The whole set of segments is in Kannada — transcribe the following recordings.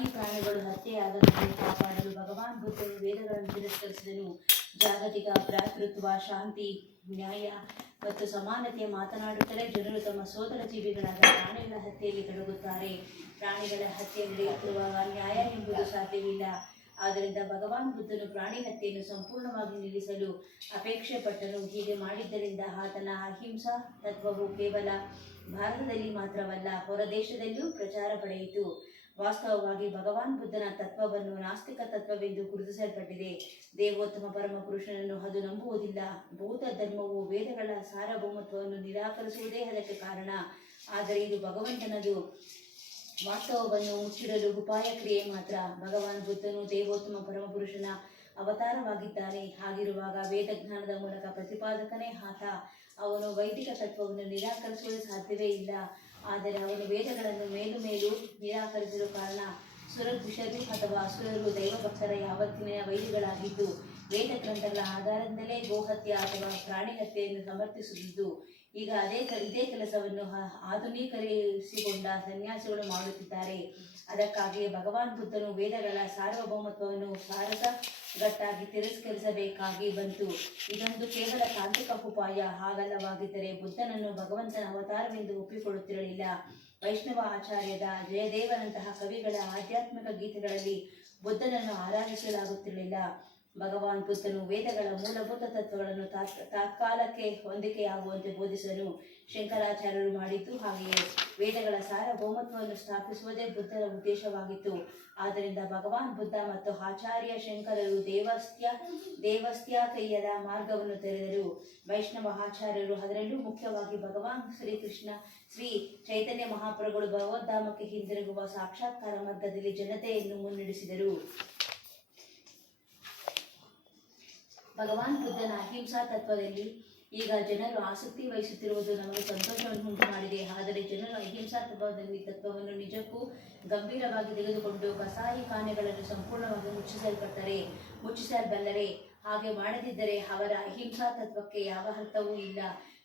ಕಸಾಯಿ ಪ್ರಾಣಿಗಳು ಹತ್ಯೆಯಾಗದಂತೆ ಕಾಪಾಡಲು ಭಗವಾನ್ ಬುದ್ಧನು ವೇದಗಳನ್ನು ತಿರಸ್ಕರಿಸಿದನು. ಜಾಗತಿಕ ಭ್ರಾತೃತ್ವ, ಶಾಂತಿ, ನ್ಯಾಯ ಮತ್ತು ಸಮಾನತೆಯ ಮಾತನಾಡುತ್ತಲೇ ಜನರು ತಮ್ಮ ಸೋದರ ಜೀವಿಗಳಾದ ಪ್ರಾಣಿಗಳ ಹತ್ಯೆಯಲ್ಲಿ ತೊಡಗುತ್ತಾರೆ. ಪ್ರಾಣಿಗಳ ಹತ್ಯೆ ನಡೆಯುತ್ತಿರುವಾಗ ನ್ಯಾಯ ಎಂಬುದು ಸಾಧ್ಯವಿಲ್ಲ. ಆದ್ದರಿಂದ ಭಗವಾನ್ ಬುದ್ಧನು ಪ್ರಾಣಿ ಹತ್ಯೆಯನ್ನು ಸಂಪೂರ್ಣವಾಗಿ ನಿಲ್ಲಿಸಲು ಅಪೇಕ್ಷೆ ಪಟ್ಟನು. ಹೀಗೆ ಮಾಡಿದ್ದರಿಂದ ಆತನ ಅಹಿಂಸಾ ತತ್ವವು ಕೇವಲ ಭಾರತದಲ್ಲಿ ಮಾತ್ರವಲ್ಲ, ಹೊರದೇಶದಲ್ಲಿಯೂ ಪ್ರಚಾರ ಪಡೆಯಿತು. ವಾಸ್ತವವಾಗಿ ಭಗವಾನ್ ಬುದ್ಧನ ತತ್ವವನ್ನು ನಾಸ್ತಿಕ ತತ್ವವೆಂದು ಗುರುತಿಸಲ್ಪಟ್ಟಿದೆ. ದೇವೋತ್ತಮ ಪರಮಪುರುಷನನ್ನು ಅದು ನಂಬುವುದಿಲ್ಲ. ಬೌದ್ಧ ಧರ್ಮವು ವೇದಗಳ ಸಾರ್ವಭೌಮತ್ವವನ್ನು ನಿರಾಕರಿಸುವುದೇ ಅದಕ್ಕೆ ಕಾರಣ. ಆದರೆ ಇದು ಭಗವಂತನದು ವಾಸ್ತವವನ್ನು ಮುಚ್ಚಿಡಲು ಉಪಾಯ ಕ್ರಿಯೆ ಮಾತ್ರ. ಭಗವಾನ್ ಬುದ್ಧನು ದೇವೋತ್ತಮ ಪರಮಪುರುಷನ ಅವತಾರವಾಗಿದ್ದಾನೆ. ಹಾಗಿರುವಾಗ ವೇದಜ್ಞಾನದ ಮೂಲಕ ಪ್ರತಿಪಾದಕನೇ ಆತ. ಅವನು ವೈದಿಕ ತತ್ವವನ್ನು ನಿರಾಕರಿಸುವುದು ಸಾಧ್ಯವೇ ಇಲ್ಲ. ಆದರೆ ಅವನು ವೇದಗಳನ್ನು ಮೇಲು ನಿರಾಕರಿಸಲು ಕಾರಣ ಸುರದ್ವಿಷರು ಅಥವಾ ಅಸುರರು ದೈವಭಕ್ತರ ಯಾವತ್ತಿನ ವೈರಿಗಳಾಗಿದ್ದು ವೇದ ಗ್ರಂಥಗಳ ಆಧಾರದಿಂದಲೇ ಗೋಹತ್ಯೆ ಅಥವಾ ಪ್ರಾಣಿ ಹತ್ಯೆಯನ್ನು ಸಮರ್ಥಿಸುತ್ತಿದ್ದು. ಈಗ ಇದೇ ಕೆಲಸವನ್ನು ಆಧುನೀಕರಿಸಿಕೊಂಡ ಸನ್ಯಾಸಿಗಳು ಮಾಡುತ್ತಿದ್ದಾರೆ. ಅದಕ್ಕಾಗಿಯೇ ಭಗವಾನ್ ಬುದ್ಧನು ವೇದಗಳ ಸಾರ್ವಭೌಮತ್ವವನ್ನು ಸಾರಸಗಟ್ಟಾಗಿ ತಿರಸ್ಕರಿಸಬೇಕಾಗಿ ಬಂತು. ಇದೊಂದು ಕೇವಲ ತಾಂತ್ರಿಕ ಉಪಾಯ. ಹಾಗಲ್ಲವಾಗಿದ್ದರೆ ಬುದ್ಧನನ್ನು ಭಗವಂತನ ಅವತಾರವೆಂದು ಒಪ್ಪಿಕೊಳ್ಳುತ್ತಿರಲಿಲ್ಲ. ವೈಷ್ಣವ ಆಚಾರ್ಯದ ಜಯದೇವನಂತಹ ಕವಿಗಳ ಆಧ್ಯಾತ್ಮಿಕ ಗೀತೆಗಳಲ್ಲಿ ಬುದ್ಧನನ್ನು ಆರಾಧಿಸಲಾಗುತ್ತಿರಲಿಲ್ಲ. ಭಗವಾನ್ ಬುದ್ಧನು ವೇದಗಳ ಮೂಲಭೂತ ತತ್ವಗಳನ್ನು ತಾತ್ಕಾಲಕ್ಕೆ ಹೊಂದಿಕೆಯಾಗುವಂತೆ ಬೋಧಿಸಲು ಶಂಕರಾಚಾರ್ಯರು ಮಾಡಿದ್ದು ಹಾಗೆಯೇ ವೇದಗಳ ಸಾರ್ವಭೌಮತ್ವವನ್ನು ಸ್ಥಾಪಿಸುವುದೇ ಬುದ್ಧನ ಉದ್ದೇಶವಾಗಿತ್ತು. ಆದ್ದರಿಂದ ಭಗವಾನ್ ಬುದ್ಧ ಮತ್ತು ಆಚಾರ್ಯ ಶಂಕರರು ದೇವಸ್ತ್ಯಾಕಯ್ಯದ ಮಾರ್ಗವನ್ನು ತೆರೆದರು. ವೈಷ್ಣವ ಆಚಾರ್ಯರು, ಅದರಲ್ಲೂ ಮುಖ್ಯವಾಗಿ ಭಗವಾನ್ ಶ್ರೀ ಚೈತನ್ಯ ಮಹಾಪ್ರಭುಗಳು ಭಗವದ್ಧಾಮಕ್ಕೆ ಹಿಂದಿರುಗುವ ಸಾಕ್ಷಾತ್ಕಾರ ಮಾರ್ಗದಲ್ಲಿ ಜನತೆಯನ್ನು ಮುನ್ನಡೆಸಿದರು. ಭಗವಾನ್ ಬುದ್ಧನ ಅಹಿಂಸಾ ತತ್ವದಲ್ಲಿ ಈಗ ಜನರು ಆಸಕ್ತಿ ವಹಿಸುತ್ತಿರುವುದು ನಮಗೆ ಸಂತೋಷವನ್ನು ಉಂಟು ಮಾಡಿದೆ. ಆದರೆ ಜನರು ಅಹಿಂಸಾ ತತ್ವವನ್ನು ನಿಜಕ್ಕೂ ಗಂಭೀರವಾಗಿ ತೆಗೆದುಕೊಂಡು ಕಸಾಯಿ ಖಾನೆಗಳನ್ನು ಸಂಪೂರ್ಣವಾಗಿ ಮುಚ್ಚಿಸಬಲ್ಲರೆ? ಹಾಗೆ ಮಾಡದಿದ್ದರೆ ಅವರ ಅಹಿಂಸಾ ತತ್ವಕ್ಕೆ ಯಾವ ಅರ್ಥವೂ ಇಲ್ಲ.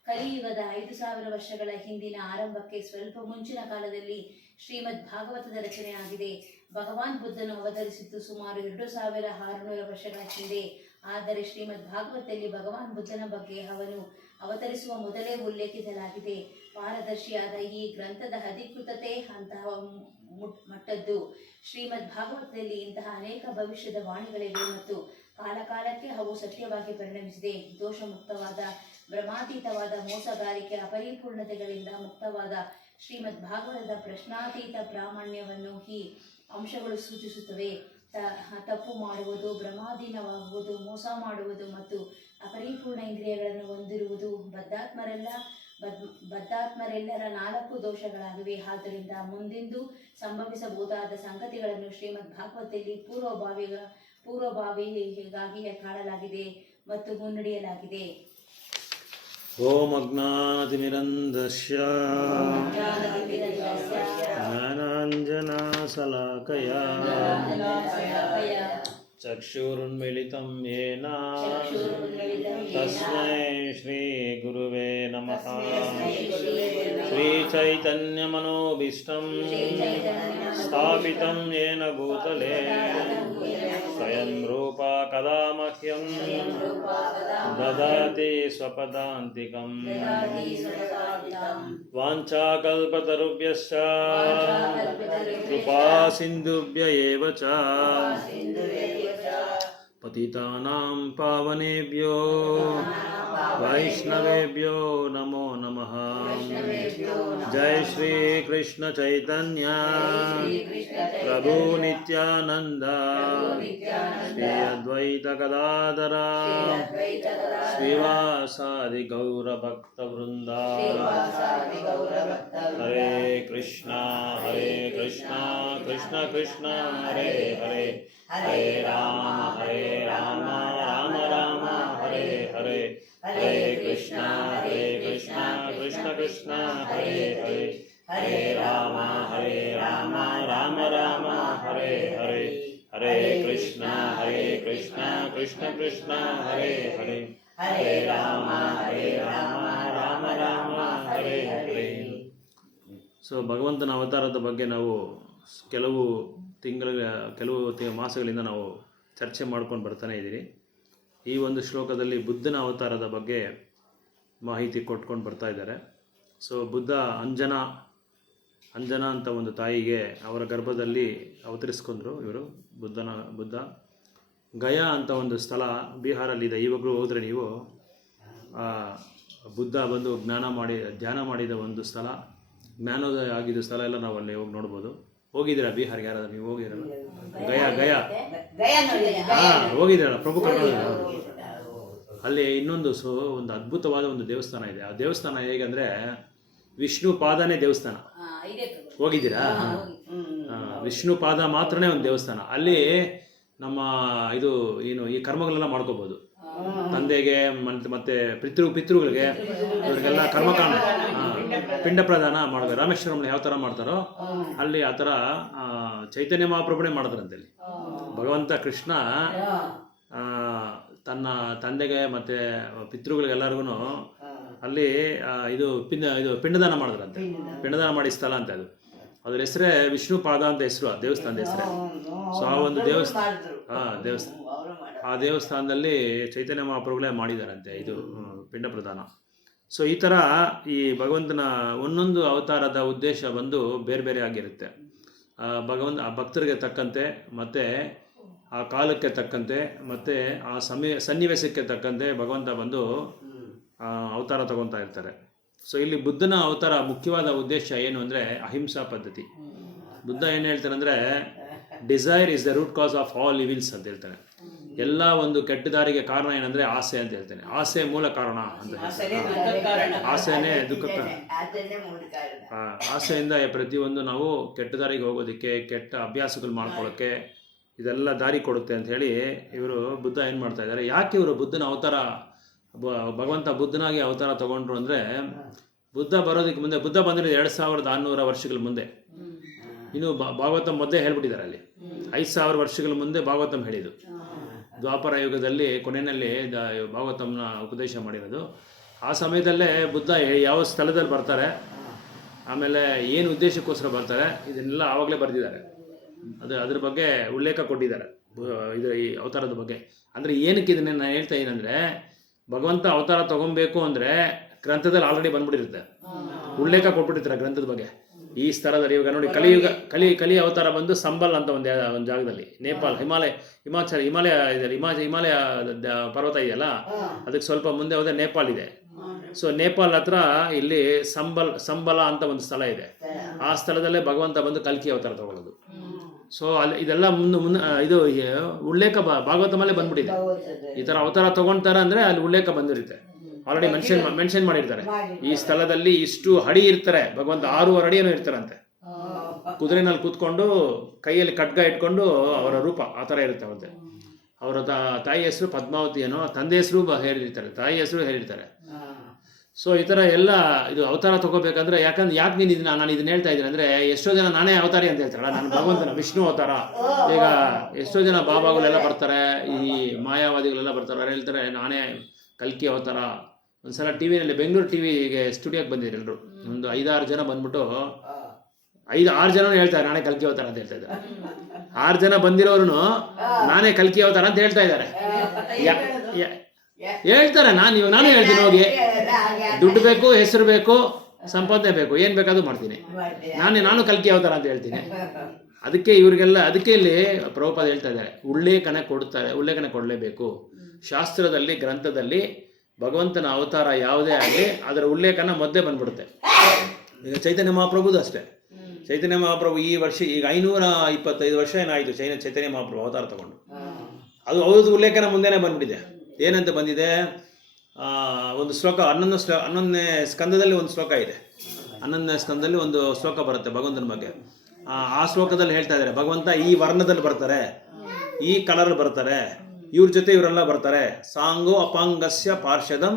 ಕಲಿಯುಗದ 5000 ವರ್ಷಗಳ ಹಿಂದಿನ ಆರಂಭಕ್ಕೆ ಸ್ವಲ್ಪ ಮುಂಚಿನ ಕಾಲದಲ್ಲಿ ಶ್ರೀಮದ್ ಭಾಗವತದ ರಚನೆ ಆಗಿದೆ. ಭಗವಾನ್ ಬುದ್ಧನು ಅವತರಿಸಿದ್ದು ಸುಮಾರು 2600 ವರ್ಷಗಳ ಹಿಂದೆ. ಆದರೆ ಶ್ರೀಮದ್ ಭಾಗವತದಲ್ಲಿ ಭಗವಾನ್ ಬುದ್ಧನ ಬಗ್ಗೆ ಅವನು ಅವತರಿಸುವ ಮೊದಲೇ ಉಲ್ಲೇಖಿಸಲಾಗಿದೆ. ಪಾರದರ್ಶಿಯಾದ ಈ ಗ್ರಂಥದ ಅಧಿಕೃತತೆ ಅಂತಹ ಮಟ್ಟದ್ದು. ಶ್ರೀಮದ್ ಭಾಗವತದಲ್ಲಿ ಇಂತಹ ಅನೇಕ ಭವಿಷ್ಯದ ವಾಣಿಗಳಿವೆ ಮತ್ತು ಕಾಲಕಾಲಕ್ಕೆ ಅವು ಸತ್ಯವಾಗಿ ಪರಿಣಮಿಸಿದೆ. ದೋಷ ಮುಕ್ತವಾದ, ಭ್ರಮಾತೀತವಾದ, ಮೋಸಗಾರಿಕೆ, ಅಪರಿಪೂರ್ಣತೆಗಳಿಂದ ಮುಕ್ತವಾದ ಶ್ರೀಮದ್ ಭಾಗವತದ ಪ್ರಶ್ನಾತೀತ ಪ್ರಾಮಾಣ್ಯವನ್ನು ಈ ಅಂಶಗಳು ಸೂಚಿಸುತ್ತವೆ. ತಪ್ಪು ಮಾಡುವುದು, ಭ್ರಮಾಧೀನವಾಗುವುದು, ಮೋಸ ಮಾಡುವುದು ಮತ್ತು ಅಪರಿಪೂರ್ಣ ಇಂದ್ರಿಯಗಳನ್ನು ಹೊಂದಿರುವುದು ಬದ್ಧಾತ್ಮರೆಲ್ಲರ 4 ದೋಷಗಳಾಗಿವೆ. ಆದ್ದರಿಂದ ಮುಂದಿಂದು ಸಂಭವಿಸಬಹುದಾದ ಸಂಗತಿಗಳನ್ನು ಶ್ರೀಮದ್ ಭಾಗವತದಲ್ಲಿ ಪೂರ್ವಭಾವಿಯಾಗಿಯೇ ಕಾಣಲಾಗಿದೆ ಮತ್ತು ಮುನ್ನಡೆಯಲಾಗಿದೆ. ಓಂ ಅಜ್ಞಾನತಿಮಿರಂಧಸ್ಯ ಜ್ಞಾನಾಂಜನಶಲಾಕಯ ಚಕ್ಷುರುನ್ಮಿಲಿತಂ ಯೇನ ತಸ್ಮೈ ಶ್ರೀ ಗುರುವೇ ನಮಃ. ಶ್ರೀ ಚೈತನ್ಯಮನೋಭೀಷ್ಟಂ ಸ್ಥಾಪಿತಂ ಯೇನ ಭೂತಲೇ ಸ್ವಯಂ ರೂಪ ಕದಾ ಮಹ್ಯಂ ದದಾತಿ ಸ್ವಪದಾಂತಿಕಂ. ವಾಂಛಾಕಲ್ಪತರುಭ್ಯಶ್ಚ ಕೃಪಾ ಸಿಂಧುಭ್ಯ ಏವ ಚ ಪತಿತಾನಾಂ ಪಾವನೇಭ್ಯೋ ವೈಷ್ಣವೇಭ್ಯೋ ನಮೋ ನಮಃ. ಜೈ ಶ್ರೀ ಕೃಷ್ಣ ಚೈತನ್ಯ ಪ್ರಭು ನಿತ್ಯಾನಂದ ಶ್ರೀ ಅದ್ವೈತ ಗದಾಧರ ಶ್ರೀವಾಸಾದಿ ಗೌರ ಭಕ್ತ ವೃಂದ. ಹರೇ ಕೃಷ್ಣ ಕೃಷ್ಣ ಕೃಷ್ಣ ಹರೇ ಹರೇ, ಹರೇ ರಾಮ ರಾಮ ರಾಮ ಹರೇ ಹರೇ. ಹರೇ ಕೃಷ್ಣ ಕೃಷ್ಣ ಕೃಷ್ಣ ಹರೇ ಹರೇ, ಹರೇ ರಾಮ ರಾಮ ರಾಮ ಹರೇ ಹರೇ. ಹರೇ ಕೃಷ್ಣ ಕೃಷ್ಣ ಕೃಷ್ಣ ಹರೇ ಹರೇ, ಹರೇ ರಾಮ ರಾಮ ರಾಮ ಹರೇ ಹರೇ. ಸೊ ಭಗವಂತನ ಅವತಾರದ ಬಗ್ಗೆ ನಾವು ಕೆಲವು ಕೆಲವು ಮಾಸಗಳಿಂದ ನಾವು ಚರ್ಚೆ ಮಾಡ್ಕೊಂಡು ಬರ್ತಾನೆ ಇದ್ದೀವಿ. ಈ ಒಂದು ಶ್ಲೋಕದಲ್ಲಿ ಬುದ್ಧನ ಅವತಾರದ ಬಗ್ಗೆ ಮಾಹಿತಿ ಕೊಟ್ಕೊಂಡು ಬರ್ತಾ ಇದ್ದಾರೆ. ಸೊ ಬುದ್ಧ ಅಂಜನಾ ಅಂತ ಒಂದು ತಾಯಿಗೆ ಅವರ ಗರ್ಭದಲ್ಲಿ ಅವತರಿಸ್ಕೊಂಡ್ರು ಇವರು. ಬುದ್ಧ ಗಯಾ ಅಂತ ಒಂದು ಸ್ಥಳ ಬಿಹಾರಲ್ಲಿದೆ. ಇವಾಗಲೂ ಹೋದರೆ ನೀವು ಬುದ್ಧ ಬಂದು ಧ್ಯಾನ ಮಾಡಿದ ಒಂದು ಸ್ಥಳ, ಜ್ಞಾನೋದಯ ಆಗಿದ್ದ ಸ್ಥಳ ಎಲ್ಲ ನಾವು ಅಲ್ಲಿ ಹೋಗಿ ನೋಡ್ಬೋದು. ಹೋಗಿದ್ದೀರಾ ಬಿಹಾರ್ಗೆ ಯಾರಾದ್ರೂ ನೀವು? ಹೋಗಿದ್ದೀರಲ್ಲ? ಗಯಾ ಹೋಗಿದ್ದೀರಲ್ಲ? ಪ್ರಭು ಕರ್ನಾಟಕ ಅಲ್ಲಿ ಇನ್ನೊಂದು ಒಂದು ಅದ್ಭುತವಾದ ಒಂದು ದೇವಸ್ಥಾನ ಇದೆ. ಆ ದೇವಸ್ಥಾನ ಹೇಗೆಂದರೆ ವಿಷ್ಣು ಪಾದನೇ ದೇವಸ್ಥಾನ. ಹೋಗಿದ್ದೀರಾ? ವಿಷ್ಣು ಪಾದ ಮಾತ್ರನೇ ಒಂದು ದೇವಸ್ಥಾನ. ಅಲ್ಲಿ ನಮ್ಮ ಈ ಕರ್ಮಗಳೆಲ್ಲ ಮಾಡ್ಕೋಬೋದು. ತಂದೆಗೆ ಮತ್ತೆ ಪಿತೃಗಳಿಗೆ ಇವರಿಗೆಲ್ಲ ಕರ್ಮಕಾಂಡ ಪಿಂಡ ಪ್ರದಾನ ಮಾಡೋದು. ರಾಮೇಶ್ವರಂನಲ್ಲಿ ಯಾವ ಥರ ಮಾಡ್ತಾರೋ ಅಲ್ಲಿ ಆ ಥರ ಚೈತನ್ಯ ಮಹಾಪ್ರಭುನೇ ಮಾಡ್ತಾರಂತೆ. ಅಲ್ಲಿ ಭಗವಂತ ಕೃಷ್ಣ ತನ್ನ ತಂದೆಗೆ ಮತ್ತು ಪಿತೃಗಳಿಗೆಲ್ಲರಿಗೂ ಅಲ್ಲಿ ಪಿಂಡದಾನ ಮಾಡಿದ್ರಂತೆ. ಪಿಂಡದಾನ ಮಾಡಿ ಸ್ಥಳ ಅಂತ ಅದ್ರ ಹೆಸರೇ ವಿಷ್ಣು ಪಾದ ಅಂತ ಹೆಸರು ಆ ದೇವಸ್ಥಾನದ ಹೆಸರೇ. ಸೊ ಆ ಒಂದು ಆ ದೇವಸ್ಥಾನದಲ್ಲಿ ಚೈತನ್ಯ ಮಹಾಪ್ರಭುಗಳೇ ಮಾಡಿದಾರಂತೆ ಪಿಂಡ ಪ್ರದಾನ. ಸೊ ಈ ಥರ ಈ ಭಗವಂತನ ಒಂದೊಂದು ಅವತಾರದ ಉದ್ದೇಶ ಬಂದು ಬೇರೆ ಬೇರೆ ಆಗಿರುತ್ತೆ. ಆ ಭಕ್ತರಿಗೆ ತಕ್ಕಂತೆ ಮತ್ತು ಆ ಕಾಲಕ್ಕೆ ತಕ್ಕಂತೆ ಮತ್ತು ಆ ಸನ್ನಿವೇಶಕ್ಕೆ ತಕ್ಕಂತೆ ಭಗವಂತ ಬಂದು ಅವತಾರ ತಗೊತಾ ಇರ್ತಾರೆ. ಸೊ ಇಲ್ಲಿ ಬುದ್ಧನ ಅವತಾರ ಮುಖ್ಯವಾದ ಉದ್ದೇಶ ಏನು ಅಂದರೆ ಅಹಿಂಸಾ ಪದ್ಧತಿ. ಬುದ್ಧ ಏನು ಹೇಳ್ತಾನೆ ಅಂದರೆ desire is the root cause of all evils ಅಂತ ಹೇಳ್ತಾನೆ. ಎಲ್ಲ ಒಂದು ಕೆಟ್ಟ ದಾರಿಗೆ ಕಾರಣ ಏನಂದರೆ ಆಸೆ ಅಂತ ಹೇಳ್ತಾನೆ. ಆಸೆ ಮೂಲ ಕಾರಣ ಅಂತ ಹೇಳ್ತಾನೆ. ಆಸೆನೇ ದುಃಖ. ಆಸೆಯಿಂದ ಪ್ರತಿಯೊಂದು ನಾವು ಕೆಟ್ಟ ದಾರಿಗೆ ಹೋಗೋದಕ್ಕೆ, ಕೆಟ್ಟ ಅಭ್ಯಾಸಗಳು ಮಾಡ್ಕೊಳ್ಳೋಕ್ಕೆ ಇದೆಲ್ಲ ದಾರಿ ಕೊಡುತ್ತೆ ಅಂತ ಹೇಳಿ ಬುದ್ಧ ಏನು ಮಾಡ್ತಾ ಇದ್ದಾರೆ. ಯಾಕೆ ಇವರು ಬುದ್ಧನ ಅವತಾರ, ಭಗವಂತ ಬುದ್ಧನಾಗಿ ಅವತಾರ ತಗೊಂಡ್ರು ಅಂದರೆ ಬುದ್ಧ ಬರೋದಕ್ಕೆ ಮುಂದೆ, ಬುದ್ಧ ಬಂದರೆ 2600 ವರ್ಷಗಳ ಮುಂದೆ. ಇನ್ನು ಭಾಗವತಂ ಮೊದಲೇ ಹೇಳ್ಬಿಟ್ಟಿದ್ದಾರೆ. ಅಲ್ಲಿ 5000 ವರ್ಷಗಳ ಮುಂದೆ ಭಾಗವತಂ ಹೇಳಿದ್ದು. ದ್ವಾಪರ ಯುಗದಲ್ಲಿ ಕೊನೆಯಲ್ಲಿ ಭಾಗವತಂನ ಉಪದೇಶ ಮಾಡಿರೋದು. ಆ ಸಮಯದಲ್ಲೇ ಬುದ್ಧ ಯಾವ ಸ್ಥಳದಲ್ಲಿ ಬರ್ತಾರೆ, ಆಮೇಲೆ ಏನು ಉದ್ದೇಶಕ್ಕೋಸ್ಕರ ಬರ್ತಾರೆ, ಇದನ್ನೆಲ್ಲ ಆವಾಗಲೇ ಬರೆದಿದ್ದಾರೆ. ಅದ್ರ ಬಗ್ಗೆ ಉಲ್ಲೇಖ ಕೊಟ್ಟಿದ್ದಾರೆ ಈ ಅವತಾರದ ಬಗ್ಗೆ. ಅಂದರೆ ಏನಕ್ಕೆ ಇದನ್ನೇ ನಾನು ಹೇಳ್ತಾ ಇದ್ದೀನಂದರೆ, ಭಗವಂತ ಅವತಾರ ತೊಗೊಬೇಕು ಅಂದರೆ ಗ್ರಂಥದಲ್ಲಿ ಆಲ್ರೆಡಿ ಬಂದ್ಬಿಟ್ಟಿರುತ್ತೆ, ಉಲ್ಲೇಖ ಕೊಟ್ಬಿಟ್ಟಿರ್ತಾರೆ ಗ್ರಂಥದ ಬಗ್ಗೆ. ಈ ಸ್ಥಳದಲ್ಲಿ ಇವಾಗ ನೋಡಿ, ಕಲಿ ಅವತಾರ ಬಂದು ಸಂಬಲ್ ಅಂತ ಒಂದು ಜಾಗದಲ್ಲಿ, ನೇಪಾಲ್, ಹಿಮಾಲಯ ಪರ್ವತ ಇದೆಯಲ್ಲ, ಅದಕ್ಕೆ ಸ್ವಲ್ಪ ಮುಂದೆ ಹೋದರೆ ನೇಪಾಲ್ ಇದೆ. ಸೊ ನೇಪಾಲ್ ಹತ್ರ ಇಲ್ಲಿ ಸಂಬಲ ಅಂತ ಒಂದು ಸ್ಥಳ ಇದೆ. ಆ ಸ್ಥಳದಲ್ಲೇ ಭಗವಂತ ಬಂದು ಕಲ್ಕಿ ಅವತಾರ ತಗೊಳ್ಳೋದು. ಸೊ ಅಲ್ಲಿ ಇದೆಲ್ಲ ಇದು ಉಲ್ಲೇಖ ಭಾಗವತಮಲ್ಲೇ ಬಂದ್ಬಿಟ್ಟಿದೆ. ಈ ಥರ ಅವತಾರ ತಗೊಳ್ತಾರೆ ಅಂದರೆ ಅಲ್ಲಿ ಉಲ್ಲೇಖ ಬಂದಿರುತ್ತೆ, ಆಲ್ರೆಡಿ ಮೆನ್ಷನ್ ಮಾಡಿರ್ತಾರೆ. ಈ ಸ್ಥಳದಲ್ಲಿ ಇಷ್ಟು ಅಡಿ ಇರ್ತಾರೆ, ಭಗವಂತ 6 ಅಡಿಯನ್ನು ಇರ್ತಾರಂತೆ. ಕುದುರೆನಲ್ಲಿ ಕೂತ್ಕೊಂಡು ಕೈಯಲ್ಲಿ ಖಡ್ಗ ಇಟ್ಕೊಂಡು ಅವರ ರೂಪ ಆ ಥರ ಇರುತ್ತೆ. ಅವತ್ತೆ ಅವರ ತಾಯಿ ಹೆಸರು ಪದ್ಮಾವತಿ ಏನೋ, ತಂದೆ ಹೆಸರು ಹೇಳಿರ್ತಾರೆ, ತಾಯಿ ಹೆಸರು ಹೇಳಿರ್ತಾರೆ. ಸೊ ಈ ಥರ ಎಲ್ಲ ಇದು ಅವತಾರ ತಗೋಬೇಕಂದ್ರೆ, ಯಾಕೆ ನಾನು ಇದನ್ನ ಹೇಳ್ತಾ ಇದ್ದೀನಿ ಅಂದರೆ, ಎಷ್ಟೋ ಜನ ನಾನೇ ಅವತಾರಿ ಅಂತ ಹೇಳ್ತಾರಲ್ಲ, ನಾನು ಭಗವಂತನ ವಿಷ್ಣು ಅವತಾರ. ಈಗ ಎಷ್ಟೋ ಜನ ಬಾಬಾಗಳೆಲ್ಲ ಬರ್ತಾರೆ, ಈ ಮಾಯಾವಾದಿಗಳೆಲ್ಲ ಬರ್ತಾರೆ, ಅವ್ರು ಹೇಳ್ತಾರೆ ನಾನೇ ಕಲ್ಕಿ ಅವತಾರ. ಒಂದ್ಸಲ ಟಿವಿನಲ್ಲಿ ಬೆಂಗಳೂರು ಟಿವಿಗೆ ಸ್ಟುಡಿಯೋಗೆ ಬಂದಿದ್ರು ಎಲ್ಲರೂ, ಒಂದು 5-6 ಜನ ಬಂದ್ಬಿಟ್ಟು 5-6 ಜನ ಹೇಳ್ತಾರೆ ನಾನೇ ಕಲ್ಕಿ ಅವತಾರ ಅಂತ ಹೇಳ್ತಾ ಇದ್ದಾರೆ. 6 ಜನ ಬಂದಿರೋರು ನಾನೇ ಕಲ್ಕಿ ಅವತಾರ ಅಂತ ಹೇಳ್ತಾ ಇದ್ದಾರೆ. ಹೇಳ್ತಾರೆ, ನಾನು ಹೇಳ್ತೀನಿ, ಹೋಗಿ ದುಡ್ಡು ಬೇಕು, ಹೆಸರು ಬೇಕು, ಸಂಪಾದನೆ ಬೇಕು, ಏನು ಬೇಕಾದ್ರೂ ಮಾಡ್ತೀನಿ, ನಾನು ಕಲ್ಕಿ ಅವತಾರ ಅಂತ ಹೇಳ್ತೀನಿ. ಅದಕ್ಕೆ ಇವರಿಗೆಲ್ಲ, ಅದಕ್ಕೆ ಇಲ್ಲಿ ಪ್ರಭುಪಾದ ಹೇಳ್ತಾ ಇದ್ದಾರೆ, ಉಲ್ಲೇಖನೆ ಕೊಡಲೇಬೇಕು. ಶಾಸ್ತ್ರದಲ್ಲಿ, ಗ್ರಂಥದಲ್ಲಿ ಭಗವಂತನ ಅವತಾರ ಯಾವುದೇ ಆಗಲಿ ಅದರ ಉಲ್ಲೇಖನ ಮೊದಲೇ ಬಂದ್ಬಿಡುತ್ತೆ. ಈಗ ಚೈತನ್ಯ ಮಹಾಪ್ರಭುದು ಅಷ್ಟೇ. ಚೈತನ್ಯ ಮಹಾಪ್ರಭು ಈ ವರ್ಷ ಈಗ 525 ವರ್ಷ ಏನಾಯಿತು ಚೈತನ್ಯ ಮಹಾಪ್ರಭು ಅವತಾರ ತಗೊಂಡು. ಅದು ಅವ್ರದ್ದು ಉಲ್ಲೇಖನ ಮುಂದೆನೇ ಬಂದ್ಬಿಟ್ಟಿದೆ. ಏನಂತ ಬಂದಿದೆ, ಒಂದು ಶ್ಲೋಕ 11ನೇ ಸ್ಕಂದದಲ್ಲಿ ಒಂದು ಶ್ಲೋಕ ಇದೆ. 11ನೇ ಸ್ಕಂದದಲ್ಲಿ ಒಂದು ಶ್ಲೋಕ ಬರುತ್ತೆ ಭಗವಂತನ ಬಗ್ಗೆ. ಆ ಶ್ಲೋಕದಲ್ಲಿ ಹೇಳ್ತಾ ಇದ್ದಾರೆ, ಭಗವಂತ ಈ ವರ್ಣದಲ್ಲಿ ಬರ್ತಾರೆ, ಈ ಕಲರ್ ಬರ್ತಾರೆ, ಇವ್ರ ಜೊತೆ ಇವರೆಲ್ಲ ಬರ್ತಾರೆ. ಸಾಂಗೋ ಅಪಾಂಗಸ್ಯ ಪಾರ್ಷದಂ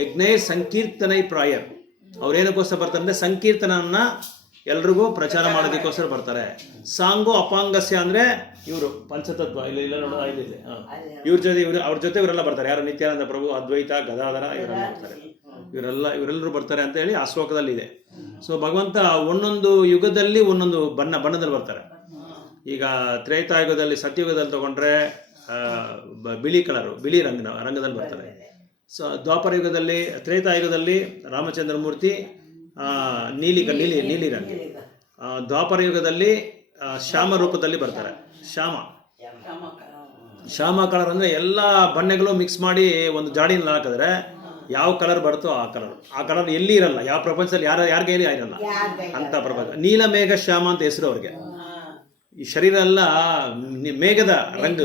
ಯಜ್ಞೈ ಸಂಕೀರ್ತನೈ ಪ್ರಾಯರ್. ಅವ್ರೇನಕ್ಕೋಸ್ಕರ ಬರ್ತಾರೆ ಅಂದರೆ ಸಂಕೀರ್ತನನ್ನ ಎಲ್ರಿಗೂ ಪ್ರಚಾರ ಮಾಡೋದಕ್ಕೋಸ್ಕರ ಬರ್ತಾರೆ. ಸಾಂಗೋ ಅಪಾಂಗಸ್ಯ ಅಂದರೆ ಇವರು ಪಂಚತತ್ವ ಇಲ್ಲ ನೋಡೋ ಇದೆ. ಅವ್ರ ಜೊತೆ ಇವರೆಲ್ಲ ಬರ್ತಾರೆ. ಯಾರು ನಿತ್ಯಾನಂದ ಪ್ರಭು, ಅದ್ವೈತ, ಗದಾಧರ ಇವರೆಲ್ಲ ಬರ್ತಾರೆ. ಇವರೆಲ್ಲರೂ ಬರ್ತಾರೆ ಅಂತ ಹೇಳಿ ಆ ಶ್ಲೋಕದಲ್ಲಿ ಇದೆ. ಸೊ ಭಗವಂತ ಒಂದೊಂದು ಯುಗದಲ್ಲಿ ಒಂದೊಂದು ಬಣ್ಣದಲ್ಲಿ ಬರ್ತಾರೆ. ಈಗ ತ್ರೇತಾಯುಗದಲ್ಲಿ ಸತ್ಯಯುಗದಲ್ಲಿ ತಗೊಂಡ್ರೆ ಬಿಳಿ ಕಲರು, ಬಿಳಿ ರಂಗದಲ್ಲಿ ಬರ್ತಾರೆ. ಸೊ ದ್ವಾಪರ ಯುಗದಲ್ಲಿ, ತ್ರೇತಾಯುಗದಲ್ಲಿ ರಾಮಚಂದ್ರ ಮೂರ್ತಿ ನೀಲಿ ರಂಗ. ದ್ವಾಪರ ಯುಗದಲ್ಲಿ ಶ್ಯಾಮ ರೂಪದಲ್ಲಿ ಬರ್ತಾರೆ. ಶ್ಯಾಮ ಕಲರ್ ಅಂದರೆ ಎಲ್ಲ ಬಣ್ಣಗಳು ಮಿಕ್ಸ್ ಮಾಡಿ ಒಂದು ಜಾಡಿನಲ್ಲಿ ಹಾಕಿದ್ರೆ ಯಾವ ಕಲರ್ ಬರುತ್ತೋ ಆ ಕಲರ್ ಎಲ್ಲಿ ಇರಲ್ಲ, ಯಾವ ಪ್ರಪಂಚದಲ್ಲಿ ಯಾರ ಕೈಲಿ ಇರಲ್ಲ ಅಂತ ಪ್ರಪಂಚ. ನೀಲಮೇಘ ಶ್ಯಾಮ ಅಂತ ಹೆಸರು ಅವ್ರಿಗೆ. ಈ ಶರೀರ ಎಲ್ಲ ಮೇಘದ ರಂಗ,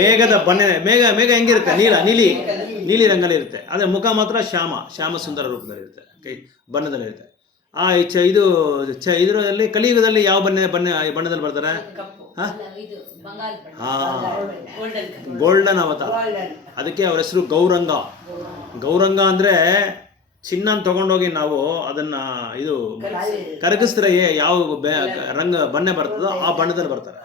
ಮೇಘದ ಬಣ್ಣ. ಮೇಘ ಹೆಂಗಿರುತ್ತೆ? ನೀಲಿ ರಂಗಲ್ಲಿ ಇರುತ್ತೆ. ಆದರೆ ಮುಖ ಮಾತ್ರ ಶ್ಯಾಮ ಸುಂದರ ರೂಪದಲ್ಲಿರುತ್ತೆ, ಕೈ ಬಣ್ಣದಲ್ಲಿರುತ್ತೆ. ಇದರಲ್ಲಿ ಕಲಿಯುಗದಲ್ಲಿ ಯಾವ ಬಣ್ಣದಲ್ಲಿ ಬರ್ತಾರೆ? ಗೋಲ್ಡನ್ ಅವತಾರ. ಅದಕ್ಕೆ ಅವ್ರ ಹೆಸರು ಗೌರಂಗ ಅಂದರೆ ಚಿನ್ನ ತಗೊಂಡೋಗಿ ನಾವು ಅದನ್ನ ಕರಗಿಸಿದ್ರೆ ಯಾವ ಬಣ್ಣ ಬರ್ತದೋ ಆ ಬಣ್ಣದಲ್ಲಿ ಬರ್ತಾರೆ.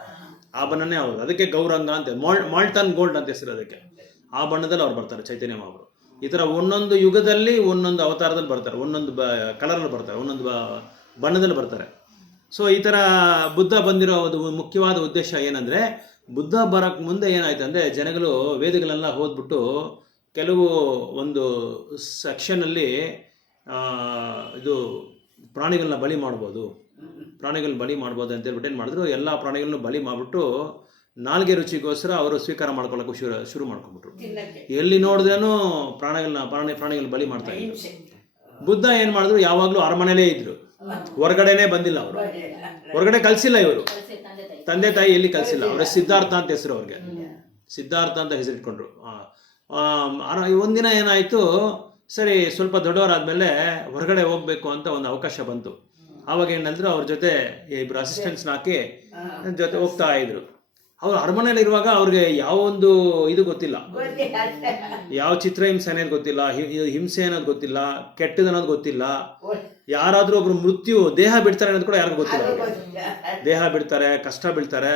ಆ ಬಣ್ಣನೇ ಅವರು. ಅದಕ್ಕೆ ಗೌರಂಗ ಅಂತ, ಮಾಲ್ಟನ್ ಗೋಲ್ಡ್ ಅಂತ ಹೆಸರು ಅದಕ್ಕೆ. ಆ ಬಣ್ಣದಲ್ಲಿ ಅವ್ರು ಬರ್ತಾರೆ ಚೈತನ್ಯ ಮಹಾಪ್ರಭು. ಈ ಥರ ಒಂದೊಂದು ಯುಗದಲ್ಲಿ ಒಂದೊಂದು ಅವತಾರದಲ್ಲಿ ಬರ್ತಾರೆ, ಒಂದೊಂದು ಕಲರಲ್ಲಿ ಬರ್ತಾರೆ, ಒಂದೊಂದು ಬಣ್ಣದಲ್ಲಿ ಬರ್ತಾರೆ. ಸೊ ಈ ಥರ ಬುದ್ಧ ಬಂದಿರೋ ಒಂದು ಮುಖ್ಯವಾದ ಉದ್ದೇಶ ಏನಂದರೆ, ಬುದ್ಧ ಬರೋಕ್ಕೆ ಮುಂದೆ ಏನಾಯ್ತು ಅಂದರೆ, ಜನಗಳು ವೇದಗಳೆಲ್ಲ ಓದ್ಬಿಟ್ಟು ಕೆಲವು ಒಂದು ಸೆಕ್ಷನಲ್ಲಿ ಇದು ಪ್ರಾಣಿಗಳನ್ನ ಬಲಿ ಮಾಡ್ಬೋದು ಅಂತ ಹೇಳ್ಬಿಟ್ಟು ಏನು ಮಾಡಿದ್ರು, ಎಲ್ಲ ಪ್ರಾಣಿಗಳನ್ನ ಬಲಿ ಮಾಡಿಬಿಟ್ಟು ನಾಲ್ಗೆ ರುಚಿಗೋಸ್ಕರ ಅವರು ಸ್ವೀಕಾರ ಮಾಡ್ಕೊಳ್ಳೋಕೆ ಶುರು ಮಾಡ್ಕೊಂಡ್ಬಿಟ್ರು. ಎಲ್ಲಿ ನೋಡಿದ್ರೂ ಪ್ರಾಣಿಗಳನ್ನ ಬಲಿ ಮಾಡ್ತಾ ಇದ್ರು. ಬುದ್ಧ ಏನು ಮಾಡಿದ್ರು, ಯಾವಾಗಲೂ ಅರಮನೆಯಲ್ಲೇ ಇದ್ರು, ಹೊರಗಡೆನೇ ಬಂದಿಲ್ಲ. ಅವರು ಹೊರಗಡೆ ಕಲಿಸಿಲ್ಲ, ಇವರು ತಂದೆ ತಾಯಿ ಎಲ್ಲಿ ಕಲಿಸಿಲ್ಲ. ಅವರ ಸಿದ್ಧಾರ್ಥ ಅಂತ ಹೆಸರು, ಅವ್ರಿಗೆ ಸಿದ್ಧಾರ್ಥ ಅಂತ ಹೆಸರಿಟ್ಕೊಂಡ್ರು. ಒಂದಿನ ಏನಾಯಿತು, ಸರಿ ಸ್ವಲ್ಪ ದೊಡ್ಡವರಾದ್ಮೇಲೆ ಹೊರಗಡೆ ಹೋಗ್ಬೇಕು ಅಂತ ಒಂದು ಅವಕಾಶ ಬಂತು. ಆವಾಗ ಏನಂದ್ರೆ ಅವ್ರ ಜೊತೆ ಇಬ್ಬರು ಅಸಿಸ್ಟೆಂಟ್ಸ್ನ ಹಾಕಿ ಜೊತೆ ಹೋಗ್ತಾ ಇದ್ರು. ಅವ್ರು ಅರಮನೆಯಲ್ಲಿ ಇರುವಾಗ ಅವ್ರಿಗೆ ಯಾವೊಂದು ಇದು ಗೊತ್ತಿಲ್ಲ, ಯಾವ ಚಿತ್ರಹಿಂಸೆ ಅನ್ನೋದು ಗೊತ್ತಿಲ್ಲ, ಹಿಂಸೆ ಅನ್ನೋದು ಗೊತ್ತಿಲ್ಲ, ಕೆಟ್ಟದ್ದು ಅನ್ನೋದು ಗೊತ್ತಿಲ್ಲ. ಯಾರಾದ್ರೂ ಒಬ್ರು ದೇಹ ಬಿಡ್ತಾರೆ ಅನ್ನೋದು ಕೂಡ ಯಾರಿಗೂ ಗೊತ್ತಿಲ್ಲ. ದೇಹ ಬಿಡ್ತಾರೆ, ಕಷ್ಟ ಬೀಳ್ತಾರೆ,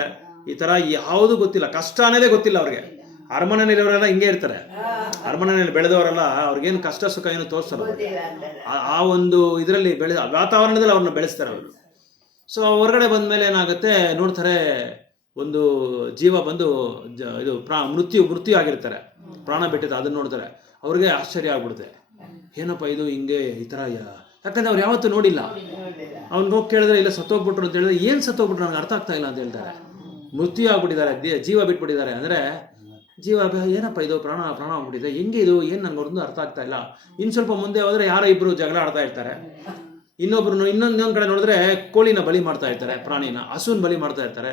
ಈ ತರ ಯಾವುದು ಗೊತ್ತಿಲ್ಲ, ಕಷ್ಟ ಅನ್ನೋದೇ ಗೊತ್ತಿಲ್ಲ ಅವ್ರಿಗೆ. ಅರಮನೆಯಲ್ಲಿರೋರೆಲ್ಲ ಹಿಂಗೆ ಇರ್ತಾರೆ. ಅರಮನೆಯಲ್ಲಿ ಬೆಳೆದವರೆಲ್ಲ ಅವ್ರಿಗೇನು ಕಷ್ಟ ಸುಖ ಏನು ತೋರಿಸಲ್ಲ. ಆ ಒಂದು ಇದರಲ್ಲಿ ವಾತಾವರಣದಲ್ಲಿ ಅವ್ರನ್ನ ಬೆಳೆಸ್ತಾರೆ ಅವರು. ಸೊ ಹೊರಗಡೆ ಬಂದ ಮೇಲೆ ಏನಾಗುತ್ತೆ, ನೋಡ್ತಾರೆ ಒಂದು ಜೀವ ಬಂದು ಇದು ಮೃತ್ಯು ಆಗಿರ್ತಾರೆ, ಪ್ರಾಣ ಬಿಟ್ಟಿದೆ. ಅದನ್ನ ನೋಡ್ತಾರೆ, ಅವ್ರಿಗೆ ಆಶ್ಚರ್ಯ ಆಗ್ಬಿಡುತ್ತೆ. ಏನಪ್ಪ ಇದು ಹಿಂಗೆ ಈ ಥರ, ಯಾಕಂದ್ರೆ ಅವ್ರು ಯಾವತ್ತೂ ನೋಡಿಲ್ಲ. ಅವ್ನಿಗೆ ಹೋಗಿ ಕೇಳಿದ್ರೆ ಇಲ್ಲ ಸತ್ತೋಗ್ಬಿಟ್ರು ಅಂತ ಹೇಳಿದ್ರೆ, ಏನು ಸತ್ತೋಗ್ಬಿಟ್ರು ನನಗೆ ಅರ್ಥ ಆಗ್ತಾ ಇಲ್ಲ ಅಂತ ಹೇಳ್ತಾರೆ. ಮೃತ್ಯು ಆಗ್ಬಿಟ್ಟಿದ್ದಾರೆ, ಜೀವ ಬಿಟ್ಬಿಟ್ಟಿದ್ದಾರೆ. ಅಂದರೆ ಜೀವ ಏನಪ್ಪ ಇದು ಪ್ರಾಣ ಆಗ್ಬಿಟ್ಟಿದೆ, ಹೆಂಗೆ ಇದು, ಏನು ನನಗೆ ಒಂದು ಅರ್ಥ ಆಗ್ತಾ ಇಲ್ಲ. ಇನ್ನು ಸ್ವಲ್ಪ ಮುಂದೆ ಹೋದರೆ ಯಾರೋ ಇಬ್ಬರು ಜಗಳ ಆಡ್ತಾ ಇರ್ತಾರೆ. ಇನ್ನೊಂದು ಕಡೆ ನೋಡಿದ್ರೆ ಕೋಳಿನ ಬಲಿ ಮಾಡ್ತಾ ಇರ್ತಾರೆ, ಪ್ರಾಣಿನ, ಹಸುನ ಬಲಿ ಮಾಡ್ತಾ ಇರ್ತಾರೆ.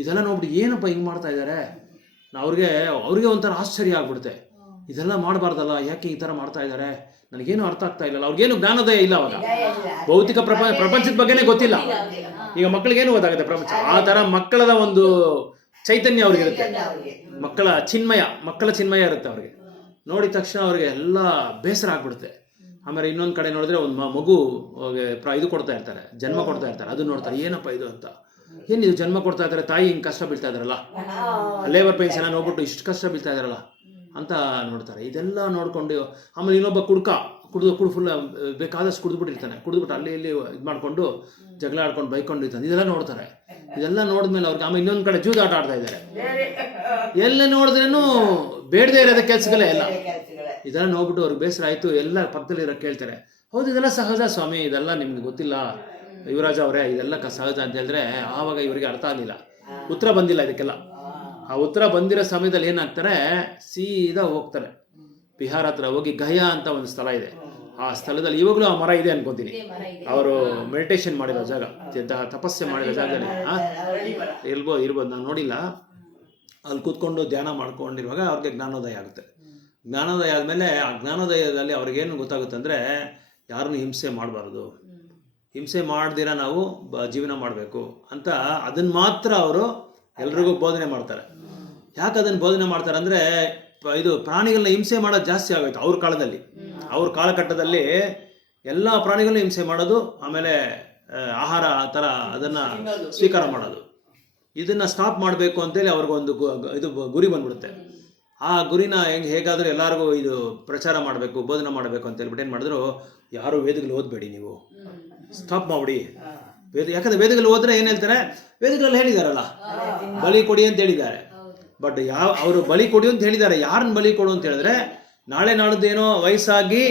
ಇದೆಲ್ಲ ನೋಡ್ಬಿಟ್ಟು ಏನಪ್ಪ ಹಿಂಗೆ ಮಾಡ್ತಾ ಇದ್ದಾರೆ, ಅವ್ರಿಗೆ ಒಂಥರ ಆಶ್ಚರ್ಯ ಆಗ್ಬಿಡುತ್ತೆ. ಇದೆಲ್ಲ ಮಾಡಬಾರ್ದಲ್ಲ, ಯಾಕೆ ಈ ಥರ ಮಾಡ್ತಾ ಇದ್ದಾರೆ, ನನಗೇನು ಅರ್ಥ ಆಗ್ತಾ ಇಲ್ಲ. ಅವ್ರಿಗೇನು ಜ್ಞಾನೋದಯ ಇಲ್ಲ. ಅವಾಗ ಭೌತಿಕ ಪ್ರಪಂಚದ ಬಗ್ಗೆನೇ ಗೊತ್ತಿಲ್ಲ. ಈಗ ಮಕ್ಕಳಿಗೇನು ಗೊತ್ತಾಗುತ್ತೆ ಪ್ರಪಂಚ. ಆ ಥರ ಮಕ್ಕಳದ ಒಂದು ಚೈತನ್ಯ ಅವ್ರಿಗಿರುತ್ತೆ, ಮಕ್ಕಳ ಚಿನ್ಮಯ ಇರುತ್ತೆ ಅವ್ರಿಗೆ. ನೋಡಿದ ತಕ್ಷಣ ಅವ್ರಿಗೆ ಎಲ್ಲ ಬೇಸರ ಆಗ್ಬಿಡುತ್ತೆ. ಆಮೇಲೆ ಇನ್ನೊಂದು ಕಡೆ ನೋಡಿದ್ರೆ ಒಂದು ಮಗು ಇದು ಕೊಡ್ತಾ ಇರ್ತಾರೆ, ಜನ್ಮ ಕೊಡ್ತಾ ಇರ್ತಾರೆ. ಅದು ನೋಡ್ತಾರೆ, ಏನಪ್ಪ ಇದು ಅಂತ, ಏನಿದು ಜನ್ಮ ಕೊಡ್ತಾ ಇದ್ದಾರೆ, ತಾಯಿ ಹಿಂಗೆ ಕಷ್ಟ ಬೀಳ್ತಾ ಇದ್ದಾರಲ್ಲ, ಲೇಬರ್ ಪೇನ್ಸ್ ಎಲ್ಲ ನೋಡ್ಬಿಟ್ಟು ಇಷ್ಟು ಕಷ್ಟ ಬೀಳ್ತಾ ಇದ್ದಾರಲ್ಲ ಅಂತ ನೋಡ್ತಾರೆ. ಇದೆಲ್ಲ ನೋಡ್ಕೊಂಡು ಆಮೇಲೆ ಇನ್ನೊಬ್ಬ ಕುಡಿದು ಫುಲ್ ಬೇಕಾದಷ್ಟು ಕುಡಿದ್ಬಿಟ್ಟು ಅಲ್ಲಿ ಇಲ್ಲಿ ಇದು ಮಾಡಿಕೊಂಡು ಜಗಳ ಆಡ್ಕೊಂಡು ಬೈಕೊಂಡು ಇರ್ತಾನೆ. ಇದೆಲ್ಲ ನೋಡ್ತಾರೆ. ಇದೆಲ್ಲ ನೋಡಿದ್ಮೇಲೆ ಅವ್ರಿಗೆ ಆಮೇಲೆ ಇನ್ನೊಂದು ಕಡೆ ಜೂದಾಟ ಆಡ್ತಾ ಇದ್ದಾರೆ. ಎಲ್ಲ ನೋಡಿದ್ರೇನು ಬೇಡದೇ ಇರೋದ ಕೆಲಸಗಳೇ ಎಲ್ಲ. ಇದೆಲ್ಲ ನೋಡ್ಬಿಟ್ಟು ಅವ್ರಿಗೆ ಬೇಸರ ಆಯಿತು. ಎಲ್ಲ ಪಕ್ಕದಲ್ಲಿರೋ ಕೇಳ್ತಾರೆ, ಹೌದು ಇದೆಲ್ಲ ಸಹಜ ಸ್ವಾಮಿ, ಇದೆಲ್ಲ ನಿಮ್ಗೆ ಗೊತ್ತಿಲ್ಲ ಯುವರಾಜ ಅವರೇ, ಇದೆಲ್ಲ ಸಹಜ ಅಂತ ಹೇಳಿದ್ರೆ ಆವಾಗ ಇವರಿಗೆ ಅರ್ಥ ಆಗಲಿಲ್ಲ, ಉತ್ತರ ಬಂದಿಲ್ಲ ಇದಕ್ಕೆಲ್ಲ. ಆ ಉತ್ತರ ಬಂದಿರೋ ಸಮಯದಲ್ಲಿ ಏನಾಗ್ತಾರೆ, ಸೀದಾ ಹೋಗ್ತಾರೆ ಬಿಹಾರ ಹತ್ರ ಹೋಗಿ ಗಯಾ ಅಂತ ಒಂದು ಸ್ಥಳ ಇದೆ. ಆ ಸ್ಥಳದಲ್ಲಿ ಇವಾಗಲೂ ಆ ಮರ ಇದೆ ಅನ್ಕೋತೀನಿ. ಅವರು ಮೆಡಿಟೇಷನ್ ಮಾಡಿರೋ ಜಾಗ, ತಪಸ್ಸೆ ಮಾಡಿರೋ ಜಾಗದಲ್ಲಿ ಇರ್ಬೋದು, ನಾನು ನೋಡಿಲ್ಲ. ಅಲ್ಲಿ ಕೂತ್ಕೊಂಡು ಧ್ಯಾನ ಮಾಡ್ಕೊಂಡಿರುವಾಗ ಅವ್ರಿಗೆ ಜ್ಞಾನೋದಯ ಆಗುತ್ತೆ. ಜ್ಞಾನೋದಯ ಆದಮೇಲೆ ಆ ಜ್ಞಾನೋದಯದಲ್ಲಿ ಅವ್ರಿಗೇನು ಗೊತ್ತಾಗುತ್ತೆ ಅಂದರೆ, ಯಾರನ್ನು ಹಿಂಸೆ ಮಾಡಬಾರ್ದು, ಹಿಂಸೆ ಮಾಡ್ದಿರ ನಾವು ಜೀವನ ಮಾಡಬೇಕು ಅಂತ ಅದನ್ನು ಮಾತ್ರ ಅವರು ಎಲ್ರಿಗೂ ಬೋಧನೆ ಮಾಡ್ತಾರೆ. ಯಾಕೆ ಅದನ್ನು ಬೋಧನೆ ಮಾಡ್ತಾರೆ ಅಂದರೆ, ಇದು ಪ್ರಾಣಿಗಳನ್ನ ಹಿಂಸೆ ಮಾಡೋದು ಜಾಸ್ತಿ ಆಗೋಯ್ತು ಅವ್ರ ಕಾಲದಲ್ಲಿ. ಅವ್ರ ಕಾಲಘಟ್ಟದಲ್ಲಿ ಎಲ್ಲ ಪ್ರಾಣಿಗಳನ್ನ ಹಿಂಸೆ ಮಾಡೋದು, ಆಮೇಲೆ ಆಹಾರ ಥರ ಅದನ್ನು ಸ್ವೀಕಾರ ಮಾಡೋದು. ಇದನ್ನು ಸ್ಟಾಪ್ ಮಾಡಬೇಕು ಅಂತೇಳಿ ಅವ್ರಿಗೊಂದು ಇದು ಗುರಿ ಬಂದ್ಬಿಡುತ್ತೆ. ಆ ಗುರಿನ ಹೇಗಾದರೂ ಎಲ್ಲರಿಗೂ ಇದು ಪ್ರಚಾರ ಮಾಡಬೇಕು, ಬೋಧನೆ ಮಾಡಬೇಕು ಅಂತ ಹೇಳ್ಬಿಟ್ಟು ಏನು ಮಾಡಿದ್ರು, ಯಾರು ವೇದಗಳು ಓದಬೇಡಿ, ನೀವು ಸ್ಟಾಪ್ ಮಾಡಿ, ಯಾಕಂದ್ರೆ ವೇದಗಳು ಹೋದ್ರೆ ಏನ್ ಹೇಳ್ತಾರೆ, ವೇದಗಳಲ್ಲಿ ಹೇಳಿದಾರಲ್ಲ ಬಲಿ ಕೊಡಿ ಅಂತ ಹೇಳಿದ್ದಾರೆ. ಬಟ್ ಅವರು ಬಲಿ ಕೊಡಿ ಅಂತ ಹೇಳಿದ್ದಾರೆ. ಯಾರನ್ನ ಬಲಿ ಕೊಡು ಅಂತ ಹೇಳಿದ್ರೆ, ನಾಳೆ ನಾಳದ್ದೇನೋ ವಯಸ್ಸಾಗಿ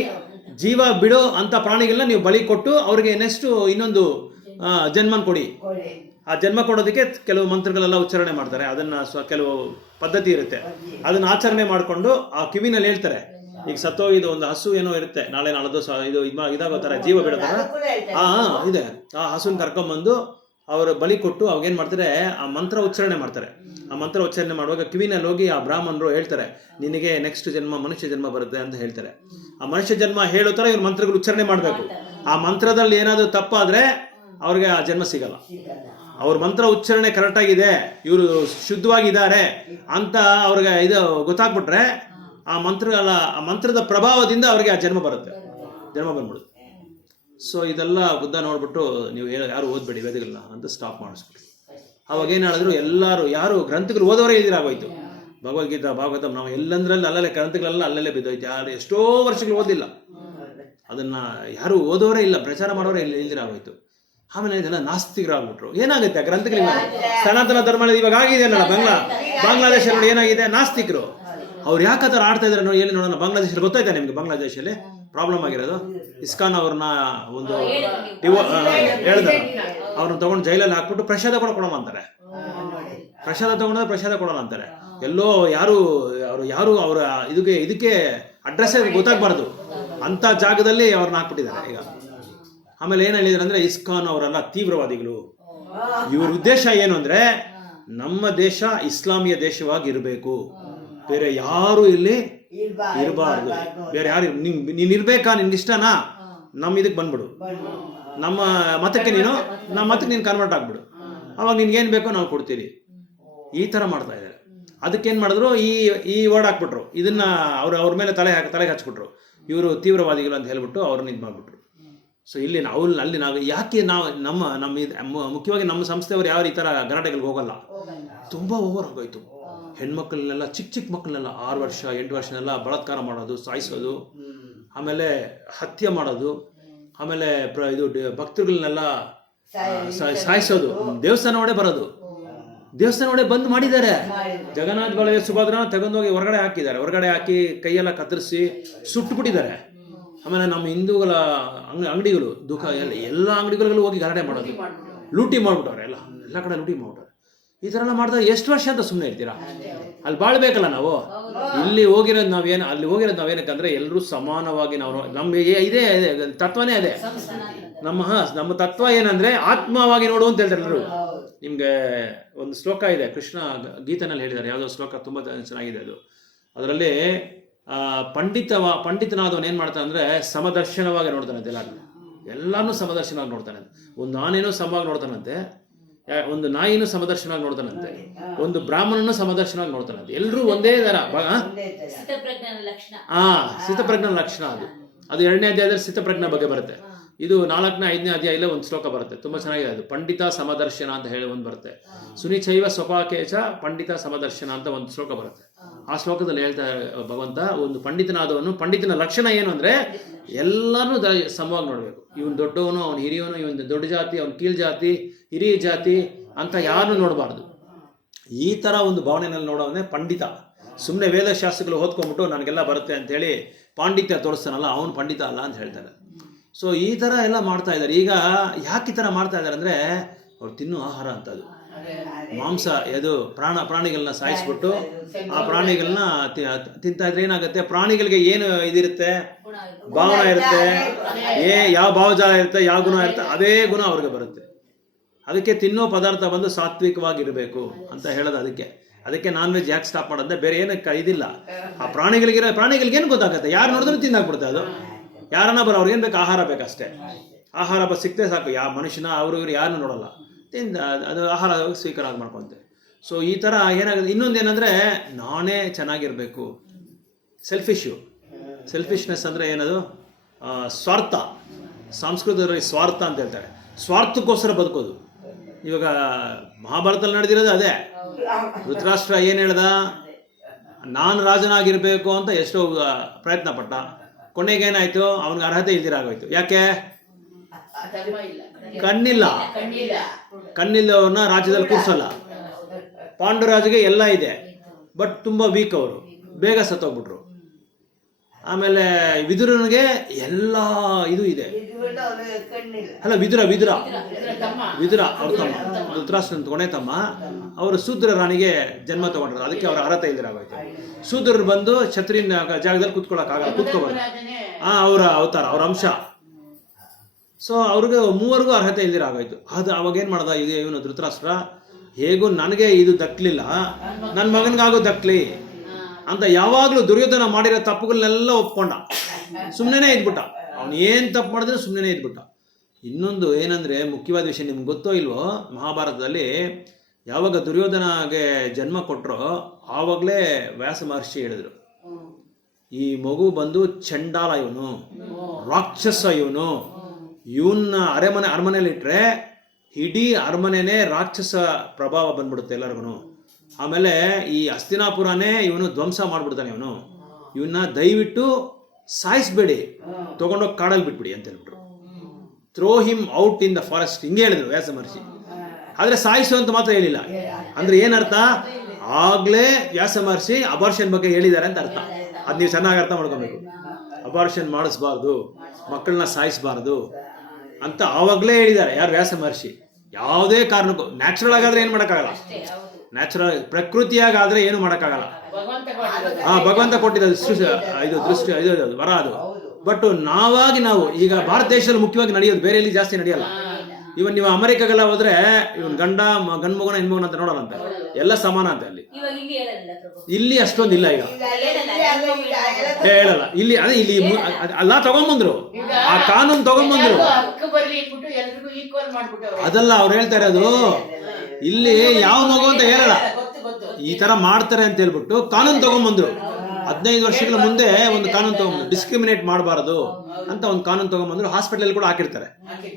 ಜೀವ ಬಿಡೋ ಅಂತ ಪ್ರಾಣಿಗಳನ್ನ ನೀವು ಬಲಿ ಕೊಟ್ಟು ಅವ್ರಿಗೆ ನೆಕ್ಸ್ಟ್ ಇನ್ನೊಂದು ಜನ್ಮನ್ ಕೊಡಿ. ಆ ಜನ್ಮ ಕೊಡೋದಕ್ಕೆ ಕೆಲವು ಮಂತ್ರಗಳೆಲ್ಲ ಉಚ್ಚಾರಣೆ ಮಾಡ್ತಾರೆ. ಅದನ್ನ ಕೆಲವು ಪದ್ಧತಿ ಇರುತ್ತೆ, ಅದನ್ನ ಆಚರಣೆ ಮಾಡಿಕೊಂಡು ಆ ಕಿವಿನಲ್ಲಿ ಹೇಳ್ತಾರೆ. ಈಗ ಸತ್ತೋಗಿದ್ದು ಒಂದು ಹಸು ಏನೋ ಇರುತ್ತೆ, ನಾಳೆ ನಾಳದ್ದು ಇದು ಇದಾಗೋ ತರ ಜೀವ ಬಿಡೋ ತರ ಇದೆ. ಆ ಹಸುನ್ ಕರ್ಕೊಂಡ್ಬಂದು ಅವರು ಬಲಿ ಕೊಟ್ಟು ಅವಾಗ ಏನ್ ಮಾಡ್ತಾರೆ, ಆ ಮಂತ್ರ ಉಚ್ಚಾರಣೆ ಮಾಡ್ತಾರೆ. ಆ ಮಂತ್ರ ಉಚ್ಚಾರಣೆ ಮಾಡುವಾಗ ಕಿವಿನಲ್ಲಿ ಹೋಗಿ ಆ ಬ್ರಾಹ್ಮಣರು ಹೇಳ್ತಾರೆ, ನಿನಗೆ ನೆಕ್ಸ್ಟ್ ಜನ್ಮ ಮನುಷ್ಯ ಜನ್ಮ ಬರುತ್ತೆ ಅಂತ ಹೇಳ್ತಾರೆ. ಆ ಮನುಷ್ಯ ಜನ್ಮ ಹೇಳೋ ತರ ಇವ್ರು ಮಂತ್ರಗಳು ಉಚ್ಚಾರಣೆ ಮಾಡಬೇಕು. ಆ ಮಂತ್ರದಲ್ಲಿ ಏನಾದ್ರು ತಪ್ಪಾದ್ರೆ ಅವ್ರಿಗೆ ಆ ಜನ್ಮ ಸಿಗಲ್ಲ. ಅವ್ರ ಮಂತ್ರ ಉಚ್ಚಾರಣೆ ಕರೆಕ್ಟ್ ಆಗಿದೆ, ಇವರು ಶುದ್ಧವಾಗಿದ್ದಾರೆ ಅಂತ ಅವ್ರಿಗೆ ಇದು ಗೊತ್ತಾಗ್ಬಿಟ್ರೆ ಆ ಮಂತ್ರದ ಪ್ರಭಾವದಿಂದ ಅವ್ರಿಗೆ ಆ ಜನ್ಮ ಬಂದ್ಬಿಡುತ್ತೆ. ಸೊ ಇದೆಲ್ಲ ಬುದ್ಧ ನೋಡ್ಬಿಟ್ಟು ನೀವು ಯಾರು ಓದ್ಬೇಡಿ ವೇದಗಳನ್ನ ಅಂತ ಸ್ಟಾಪ್ ಮಾಡಿಸ್ಬಿಟ್ಟು, ಅವಾಗ ಏನ್ ಹೇಳಿದ್ರು, ಎಲ್ಲರೂ ಯಾರು ಗ್ರಂಥಗಳು ಓದೋರೇ ಇದಿರಾಗೋಯ್ತು. ಭಗವದ್ಗೀತಾ ಭಾಗವತಂ ನಾವು ಎಲ್ಲಂದ್ರಲ್ಲಿ ಅಲ್ಲಲ್ಲೇ ಗ್ರಂಥಗಳೆಲ್ಲ ಅಲ್ಲಲ್ಲೇ ಬಿದ್ದೋಯ್ತು. ಯಾರು ಎಷ್ಟೋ ವರ್ಷಗಳು ಓದಿಲ್ಲ, ಅದನ್ನ ಯಾರು ಓದೋರೇ ಇಲ್ಲ, ಪ್ರಚಾರ ಮಾಡೋರೇ ಇಲ್ದಿರಾಗೋಯ್ತು. ಆಮೇಲೆ ಇದೆಲ್ಲ ನಾಸ್ತಿಕರಾಗ್ಬಿಟ್ರು. ಏನಾಗುತ್ತೆ ಆ ಗ್ರಂಥಗಳಿಂದ? ಸನಾತನ ಧರ್ಮ ಇವಾಗ ಆಗಿದೆ ಅಲ್ಲ, ಬಾಂಗ್ಲಾದೇಶ ನೋಡಿ ಏನಾಗಿದೆ, ನಾಸ್ತಿಕರು. ಅವ್ರು ಯಾಕೆ ಆ ಥರ ಆಡ್ತಾ ಇದಾರೆ ನೋಡಿ, ಎಲ್ಲಿ ನೋಡೋಣ. ಬಾಂಗ್ಲಾದೇಶಲ್ಲಿ ಗೊತ್ತಾಯ್ತಾ ನಿಮ್ಗೆ? ಬಾಂಗ್ಲಾದೇಶಲ್ಲಿ ಪ್ರಾಬ್ಲಮ್ ಆಗಿರೋದು ಇಸ್ಕಾನ್ ಅವ್ರನ್ನ ಒಂದು ಹೇಳಿದ್ರೆ ಅವ್ರನ್ನ ತಗೊಂಡು ಜೈಲಲ್ಲಿ ಹಾಕ್ಬಿಟ್ಟು ಪ್ರಸಾದ ಕೂಡ ಕೊಡೋಣ ಅಂತಾರೆ. ಪ್ರಸಾದ ತಗೊಂಡ್ರೆ ಪ್ರಸಾದ ಕೊಡೋಣ ಅಂತಾರೆ. ಎಲ್ಲೋ ಯಾರು ಅವರ ಇದಕ್ಕೆ ಅಡ್ರೆಸ್ ಗೊತ್ತಾಗಬಾರ್ದು ಅಂತ ಜಾಗದಲ್ಲಿ ಅವ್ರನ್ನ ಹಾಕ್ಬಿಟ್ಟಿದ್ದಾರೆ ಈಗ. ಆಮೇಲೆ ಏನ್ ಹೇಳಿದ್ರು ಅಂದ್ರೆ, ಇಸ್ಕಾನ್ ಅವರೆಲ್ಲ ತೀವ್ರವಾದಿಗಳು. ಇವ್ರ ಉದ್ದೇಶ ಏನು ಅಂದ್ರೆ, ನಮ್ಮ ದೇಶ ಇಸ್ಲಾಮಿಯ ದೇಶವಾಗಿ ಇರಬೇಕು, ಬೇರೆ ಯಾರು ಇಲ್ಲಿ ಇರಬಾರ್ದು. ಬೇರೆ ಯಾರು ನೀನ್ ಇರ್ಬೇಕಾ, ನಿನ್ಗೆ ಇಷ್ಟನಾ, ನಮ್ಮ ಇದಕ್ಕೆ ಬಂದ್ಬಿಡು, ನಮ್ಮ ಮತಕ್ಕೆ ನಮ್ಮ ಮತಕ್ಕೆ ನೀನು ಕನ್ವರ್ಟ್ ಆಗ್ಬಿಡು, ಅವಾಗ ನಿನ್ಗೇನ್ ಬೇಕೋ ನಾವು ಕೊಡ್ತೀರಿ. ಈ ತರ ಮಾಡ್ತಾ ಇದ್ದಾರೆ. ಅದಕ್ಕೇನ್ ಮಾಡಿದ್ರು, ಈ ವರ್ಡ್ ಹಾಕ್ಬಿಟ್ರು, ಇದನ್ನ ಅವ್ರ ಮೇಲೆ ತಲೆಗೆ ಹಚ್ಬಿಟ್ರು. ಇವರು ತೀವ್ರವಾದಿಗಳು ಅಂತ ಹೇಳ್ಬಿಟ್ಟು ಅವ್ರನ್ನ ಇದು ಮಾಡ್ಬಿಟ್ರು. ಸೊ ಇಲ್ಲಿ ನಾವು ಯಾಕೆ ನಮ್ಮ ಮುಖ್ಯವಾಗಿ ನಮ್ಮ ಸಂಸ್ಥೆಯವರು ಯಾರು ಈ ತರ ಗಲಾಟೆಗಳಿಗೆ ಹೋಗಲ್ಲ. ತುಂಬಾ ಓವರ್ ಆಗೋಯ್ತು. ಹೆಣ್ಮಕ್ಳನ್ನೆಲ್ಲ ಚಿಕ್ಕ ಮಕ್ಕಳನ್ನೆಲ್ಲ 6 ವರ್ಷ 8 ವರ್ಷನೆಲ್ಲ ಬಲಾತ್ಕಾರ ಮಾಡೋದು, ಸಾಯಿಸೋದು, ಆಮೇಲೆ ಹತ್ಯೆ ಮಾಡೋದು, ಆಮೇಲೆ ಇದು ಭಕ್ತರುಗಳನ್ನೆಲ್ಲ ಸಾಯಿಸೋದು, ದೇವಸ್ಥಾನ ಒಡೆ ಬಂದ್ ಮಾಡಿದ್ದಾರೆ. ಜಗನ್ನಾಥ ಬಲದೇವ ಸುಭದ್ರನ ತಗೊಂಡೋಗಿ ಹೊರಗಡೆ ಹಾಕಿ ಕೈಯೆಲ್ಲ ಕತ್ತರಿಸಿ ಸುಟ್ಟುಬಿಟ್ಟಿದ್ದಾರೆ. ಆಮೇಲೆ ನಮ್ಮ ಹಿಂದೂಗಳ ಅಂಗಡಿಗಳು ಎಲ್ಲ ಅಂಗಡಿಗಳಿಗೂ ಹೋಗಿ ಗಲಾಟೆ ಮಾಡೋದು, ಲೂಟಿ ಮಾಡ್ಬಿಟ್ಟವ್ರೆ, ಎಲ್ಲ ಕಡೆ ಲೂಟಿ ಮಾಡ್ಬಿಟ್ಟವ್ರೆ. ಈ ತರ ಎಲ್ಲ ಮಾಡಿದಾಗ ಎಷ್ಟು ವರ್ಷ ಅಂತ ಸುಮ್ಮನೆ ಇರ್ತೀರಾ? ಅಲ್ಲಿ ಬಾಳ್ಬೇಕಲ್ಲ ನಾವು. ಅಲ್ಲಿ ಹೋಗಿರೋದು ನಾವೇನಕ್ಕಂದ್ರೆ ಎಲ್ಲರೂ ಸಮಾನವಾಗಿ ನಾವು, ನಮ್ಗೆ ಇದೇ ತತ್ವನೇ ಅದೇ. ನಮ್ಮ ತತ್ವ ಏನಂದ್ರೆ ಆತ್ಮವಾಗಿ ನೋಡು ಅಂತ ಹೇಳ್ತಾರೆ ಎಲ್ಲರೂ. ನಿಮ್ಗೆ ಒಂದು ಶ್ಲೋಕ ಇದೆ, ಕೃಷ್ಣ ಗೀತೆನಲ್ಲಿ ಹೇಳಿದ್ದಾರೆ, ಯಾವುದೋ ಶ್ಲೋಕ ತುಂಬಾ ಚೆನ್ನಾಗಿದೆ ಅದು. ಅದರಲ್ಲಿ ಪಂಡಿತನಾದವನು ಏನ್ ಮಾಡ್ತಾನೆ ಅಂದ್ರೆ, ಸಮದರ್ಶನವಾಗಿ ನೋಡ್ತಾನಂತೆ, ಎಲ್ಲಾನು ಸಮದರ್ಶನವಾಗಿ ನೋಡ್ತಾನೆ. ಒಂದು ಆನೆನೂ ಸಮವಾಗಿ ನೋಡ್ತಾನಂತೆ, ಒಂದು ನಾಯಿನೂ ಸಮದರ್ಶನವಾಗಿ ನೋಡ್ತಾನಂತೆ, ಒಂದು ಬ್ರಾಹ್ಮಣನು ಸಮದರ್ಶನವಾಗಿ ನೋಡ್ತಾನಂತೆ. ಎಲ್ಲರೂ ಒಂದೇ ತರ. ಸ್ಥಿತಪ್ರಜ್ಞನ ಲಕ್ಷಣ ಅದು 2ನೇ ಅಧ್ಯಾಯದಲ್ಲಿ ಸ್ಥಿತಪ್ರಜ್ಞ ಬಗ್ಗೆ ಬರುತ್ತೆ. ಇದು 4ನೇ 5ನೇ ಅಧ್ಯಾಯದಲ್ಲಿ ಒಂದು ಶ್ಲೋಕ ಬರುತ್ತೆ, ತುಂಬಾ ಚೆನ್ನಾಗಿದೆ ಅದು. ಪಂಡಿತ ಸಮದರ್ಶನ ಅಂತ ಹೇಳಿ ಒಂದು ಬರುತ್ತೆ. ಸುನಿಚೈವ ಸ್ವಪಾಕೇಚ ಪಂಡಿತ ಸಮದರ್ಶನ ಅಂತ ಒಂದು ಶ್ಲೋಕ ಬರುತ್ತೆ. ಆ ಶ್ಲೋಕದಲ್ಲಿ ಹೇಳ್ತಾ ಭಗವಂತ, ಒಂದು ಪಂಡಿತನಾದವನು, ಪಂಡಿತನ ಲಕ್ಷಣ ಏನು ಅಂದ್ರೆ ಎಲ್ಲಾನು ಸಮವಾಗಿ ನೋಡ್ಬೇಕು. ಇವನ್ ದೊಡ್ಡವನು, ಅವನು ಹಿರಿಯವನು, ಇವನ್ ದೊಡ್ಡ ಜಾತಿ, ಅವನ್ ಕೀಳ್ ಜಾತಿ, ಹಿರಿಯ ಜಾತಿ ಅಂತ ಯಾರನ್ನು ನೋಡಬಾರ್ದು. ಈ ತರ ಒಂದು ಭಾವನೆಯಲ್ಲಿ ನೋಡೋವನ್ನೇ ಪಂಡಿತ. ಸುಮ್ಮನೆ ವೇದಶಾಸ್ತ್ರಗಳು ಓದ್ಕೊಂಡ್ಬಿಟ್ಟು ನನಗೆಲ್ಲ ಬರುತ್ತೆ ಅಂತ ಹೇಳಿ ಪಾಂಡಿತ್ಯ ತೋರಿಸ್ತಾನಲ್ಲ, ಅವನು ಪಂಡಿತ ಅಲ್ಲ ಅಂತ ಹೇಳ್ತಾರೆ. ಸೊ ಈ ತರ ಎಲ್ಲ ಮಾಡ್ತಾ ಇದ್ದಾರೆ. ಈಗ ಯಾಕೆ ಈ ತರ ಮಾಡ್ತಾ ಇದ್ದಾರೆ ಅಂದ್ರೆ, ಅವ್ರು ತಿನ್ನೋ ಆಹಾರ ಅಂತದ್ದು ಮಾಂಸ, ಇದು ಪ್ರಾಣಿಗಳನ್ನ ಸಾಯಿಸ್ಬಿಟ್ಟು ಆ ಪ್ರಾಣಿಗಳನ್ನ ತಿಂತಾ ಇದ್ರೆ ಏನಾಗುತ್ತೆ, ಪ್ರಾಣಿಗಳಿಗೆ ಏನು ಇದಿರುತ್ತೆ, ಭಾವನೆ ಇರುತ್ತೆ, ಯಾವ ಭಾವಜಾಲ ಇರುತ್ತೆ, ಯಾವ ಗುಣ ಇರುತ್ತೆ, ಅದೇ ಗುಣ ಅವ್ರಿಗೆ ಬರುತ್ತೆ. ಅದಕ್ಕೆ ತಿನ್ನೋ ಪದಾರ್ಥ ಬಂದು ಸಾತ್ವಿಕವಾಗಿರ್ಬೇಕು ಅಂತ ಹೇಳೋದು. ಅದಕ್ಕೆ ನಾನ್ ವೆಜ್ ಯಾಕೆ ಸ್ಟಾಪ್ ಮಾಡೋದಂದ್ರೆ, ಬೇರೆ ಏನಕ್ಕೆ ಇದಿಲ್ಲ. ಆ ಪ್ರಾಣಿಗಳಿಗೆ ಏನು ಗೊತ್ತಾಗುತ್ತೆ, ಯಾರು ನೋಡಿದ್ರು ತಿಂದಾಕ್ಬಿಡುತ್ತೆ ಅದು. ಯಾರನ್ನ ಅವ್ರಿಗೇನು ಬೇಕು, ಆಹಾರ ಬೇಕಷ್ಟೇ. ಆಹಾರ ಸಿಕ್ತೇ ಸಾಕು. ಯಾವ ಮನುಷ್ಯನ ಅವರು ಇವ್ರು ಯಾರನ್ನು ನೋಡಲ್ಲ, ಅದು ಆಹಾರ ಸ್ವೀಕಾರ ಮಾಡ್ಕೊಂತೆ. ಸೊ ಈ ಥರ ಏನಾಗುತ್ತೆ. ಇನ್ನೊಂದೇನೆಂದರೆ, ನಾನೇ ಚೆನ್ನಾಗಿರಬೇಕು, ಸೆಲ್ಫಿಶ್ನೆಸ್ ಅಂದರೆ ಏನದು, ಸ್ವಾರ್ಥ. ಸಂಸ್ಕೃತದಲ್ಲಿ ಸ್ವಾರ್ಥ ಅಂತ ಹೇಳ್ತಾರೆ. ಸ್ವಾರ್ಥಕ್ಕೋಸ್ಕರ ಬದುಕೋದು. ಇವಾಗ ಮಹಾಭಾರತದಲ್ಲಿ ನಡೆದಿರೋದು ಅದೇ. ಧೃತರಾಷ್ಟ್ರ ಏನು ಹೇಳ್ದ, ನಾನು ರಾಜನಾಗಿರ್ಬೇಕು ಅಂತ ಎಷ್ಟೋ ಪ್ರಯತ್ನ ಪಟ್ಟ. ಕೊನೆಗೇನಾಯ್ತು, ಅವನಿಗೆ ಅರ್ಹತೆ ಇಲ್ದಿರಾಗೋಯ್ತು. ಯಾಕೆ? ಕಣ್ಣಿಲ್ಲ, ಕಣ್ಣಿಲ್ಲವ್ರನ್ನ ರಾಜ್ಯದಲ್ಲಿ ಕೂರ್ಸಲ್ಲ. ಪಾಂಡುರಾಜ್ಗೆ ಎಲ್ಲ ಇದೆ, ಬಟ್ ತುಂಬ ವೀಕ್ ಅವರು, ಬೇಗ ಸತ್ತೋಗ್ಬಿಟ್ರು. ಆಮೇಲೆ ವಿದುರನಿಗೆ ಎಲ್ಲ ಇದು ಇದೆ. ಅಲ್ಲ, ವಿದುರ ಅವ್ರ ತಮ್ಮ, ಧೃತರಾಷ್ಟ್ರನ ಕೊನೆ ತಮ್ಮ. ಅವರು ಶೂದ್ರ ರಾಣಿಗೆ ಜನ್ಮ ತಗೊಂಡ್ರು, ಅದಕ್ಕೆ ಅವರ ಅರ್ಹತೆ ಇಲ್ದಿರಾಗೋಯ್ತು. ಶೂದ್ರರು ಬಂದು ಛತ್ರಿನ ಜಾಗದಲ್ಲಿ ಕೂತ್ಕೊಳ್ಳೋಕ್ಕಾಗಲ್ಲ, ಕೂತ್ಕೋಬಾರ್ದು. ಅವರ ಅವತಾರ, ಅವ್ರ ಅಂಶ. ಸೊ ಅವ್ರಿಗೆ ಮೂವರಿಗೂ ಅರ್ಹತೆ ಇಲ್ದಿರಾಗೋಯ್ತು. ಅದು ಅವಾಗ ಏನು ಮಾಡ್ದ ಇವನು ಧೃತರಾಷ್ಟ್ರ, ಹೇಗೂ ನನಗೆ ಇದು ದಕ್ಕಲಿಲ್ಲ, ನನ್ನ ಮಗನಿಗಾಗೂ ದಕ್ಕಲಿ ಅಂತ ಯಾವಾಗಲೂ ದುರ್ಯೋಧನ ಮಾಡಿರೋ ತಪ್ಪುಗಳನ್ನೆಲ್ಲ ಒಪ್ಕೊಂಡ. ಸುಮ್ಮನೆ ಇದ್ಬಿಟ್ಟ. ಅವನು ಏನು ತಪ್ಪು ಮಾಡಿದ್ರೆ ಸುಮ್ಮನೆ ಇದ್ಬಿಟ್ಟ. ಇನ್ನೊಂದು ಏನಂದರೆ ಮುಖ್ಯವಾದ ವಿಷಯ, ನಿಮ್ಗೆ ಗೊತ್ತೋ ಇಲ್ವೋ, ಮಹಾಭಾರತದಲ್ಲಿ ಯಾವಾಗ ದುರ್ಯೋಧನಗೆ ಜನ್ಮ ಕೊಟ್ಟರೋ ಆವಾಗಲೇ ವ್ಯಾಸ ಮಹರ್ಷಿ ಹೇಳಿದ್ರು, ಈ ಮಗು ಬಂದು ಚಂಡಾಲ, ಇವನು ರಾಕ್ಷಸ, ಇವನ್ನ ಅರಮನೆಯಲ್ಲಿಟ್ಟರೆ ಇಡೀ ಅರಮನೆನೇ ರಾಕ್ಷಸ ಪ್ರಭಾವ ಬಂದ್ಬಿಡುತ್ತೆ ಎಲ್ಲರಿಗೂ. ಆಮೇಲೆ ಈ ಹಸ್ತಿನಾಪುರನೇ ಇವನು ಧ್ವಂಸ ಮಾಡಿಬಿಡ್ತಾನೆ. ಇವನ್ನ ದಯವಿಟ್ಟು ಸಾಯಿಸ್ಬೇಡಿ, ತಗೊಂಡೋಗಿ ಕಾಡಲ್ಲಿ ಬಿಟ್ಬಿಡಿ ಅಂತ ಹೇಳ್ಬಿಟ್ರು. Throw him out in the forest, ಹಿಂಗೆ ಹೇಳಿದ್ರು ವ್ಯಾಸ ಮಹರ್ಷಿ. ಆದರೆ ಸಾಯಿಸು ಅಂತ ಮಾತ್ರ ಹೇಳಿಲ್ಲ. ಅಂದ್ರೆ ಏನರ್ಥ, ಆಗ್ಲೇ ವ್ಯಾಸ ಮಹರ್ಷಿ ಅಬಾರ್ಷನ್ ಬಗ್ಗೆ ಹೇಳಿದ್ದಾರೆ ಅಂತ ಅರ್ಥ. ಅದು ನೀವು ಚೆನ್ನಾಗಿ ಅರ್ಥ ಮಾಡ್ಕೊಬೇಕು. ಅಬಾರ್ಷನ್ ಮಾಡಿಸ್ಬಾರ್ದು, ಮಕ್ಕಳನ್ನ ಸಾಯಿಸಬಾರ್ದು ಅಂತ ಆವಾಗಲೇ ಹೇಳಿದ್ದಾರೆ ಯಾರು, ವ್ಯಾಸ ಮಹರ್ಷಿ. ಯಾವುದೇ ಕಾರಣಕ್ಕೂ ನ್ಯಾಚುರಲ್ ಆಗಾದ್ರೆ ಏನು ಮಾಡೋಕ್ಕಾಗಲ್ಲ, ನ್ಯಾಚುರಲ್ ಪ್ರಕೃತಿಯಾಗಾದ್ರೆ ಏನು ಮಾಡೋಕ್ಕಾಗಲ್ಲ. ಭಗವಂತ ಕೊಟ್ಟಿದ್ದ ಇದು ವರ ಅದು. ಬಟ್ ನಾವು ಈಗ ಭಾರತ ದೇಶದಲ್ಲಿ ಮುಖ್ಯವಾಗಿ ನಡೆಯೋದು, ಬೇರೆ ಎಲ್ಲಿ ಜಾಸ್ತಿ ನಡೆಯಲ್ಲ. ಇವನ್ ನೀವು ಅಮೆರಿಕಾಗೆಲ್ಲ ಹೋದ್ರೆ ಇವನ್ ಗಂಡ ಮಗನ ಹೆಣ್ಮಗನ ಅಂತ ನೋಡೋಣಂತೆ, ಎಲ್ಲ ಸಮಾನ ಅಂತ. ಇಲ್ಲಿ ಅಷ್ಟೊಂದಿಲ್ಲ, ಈಗ ಹೇಳಲ್ಲ. ಇಲ್ಲಿ ಅದೇ ಇಲ್ಲಿ ಅಲ್ಲ ತಗೊಂಬಂದ್ರು, ಆ ಕಾನೂನು ತಗೊಂಬಂದ್ರು. ಅದಲ್ಲ ಅವ್ರು ಹೇಳ್ತಾ ಇರೋದು, ಇಲ್ಲಿ ಯಾವ ಮಗು ಅಂತ ಹೇಳಲ್ಲ, ಈ ತರ ಮಾಡ್ತಾರೆ ಅಂತ ಹೇಳ್ಬಿಟ್ಟು ಕಾನೂನು ತಗೊಂಬಂದ್ರು. 15 ವರ್ಷಗಳ ಮುಂದೆ ಒಂದು ಕಾನೂನು ತಗೊಂಬಂದ್ರು, ಡಿಸ್ಕ್ರಿಮಿನೇಟ್ ಮಾಡಬಾರದು ಅಂತ ಒಂದು ಕಾನೂನು ತಗೊಂಬಂದ್ರು. ಹಾಸ್ಪಿಟಲ್ ಕೂಡ ಹಾಕಿರ್ತಾರೆ,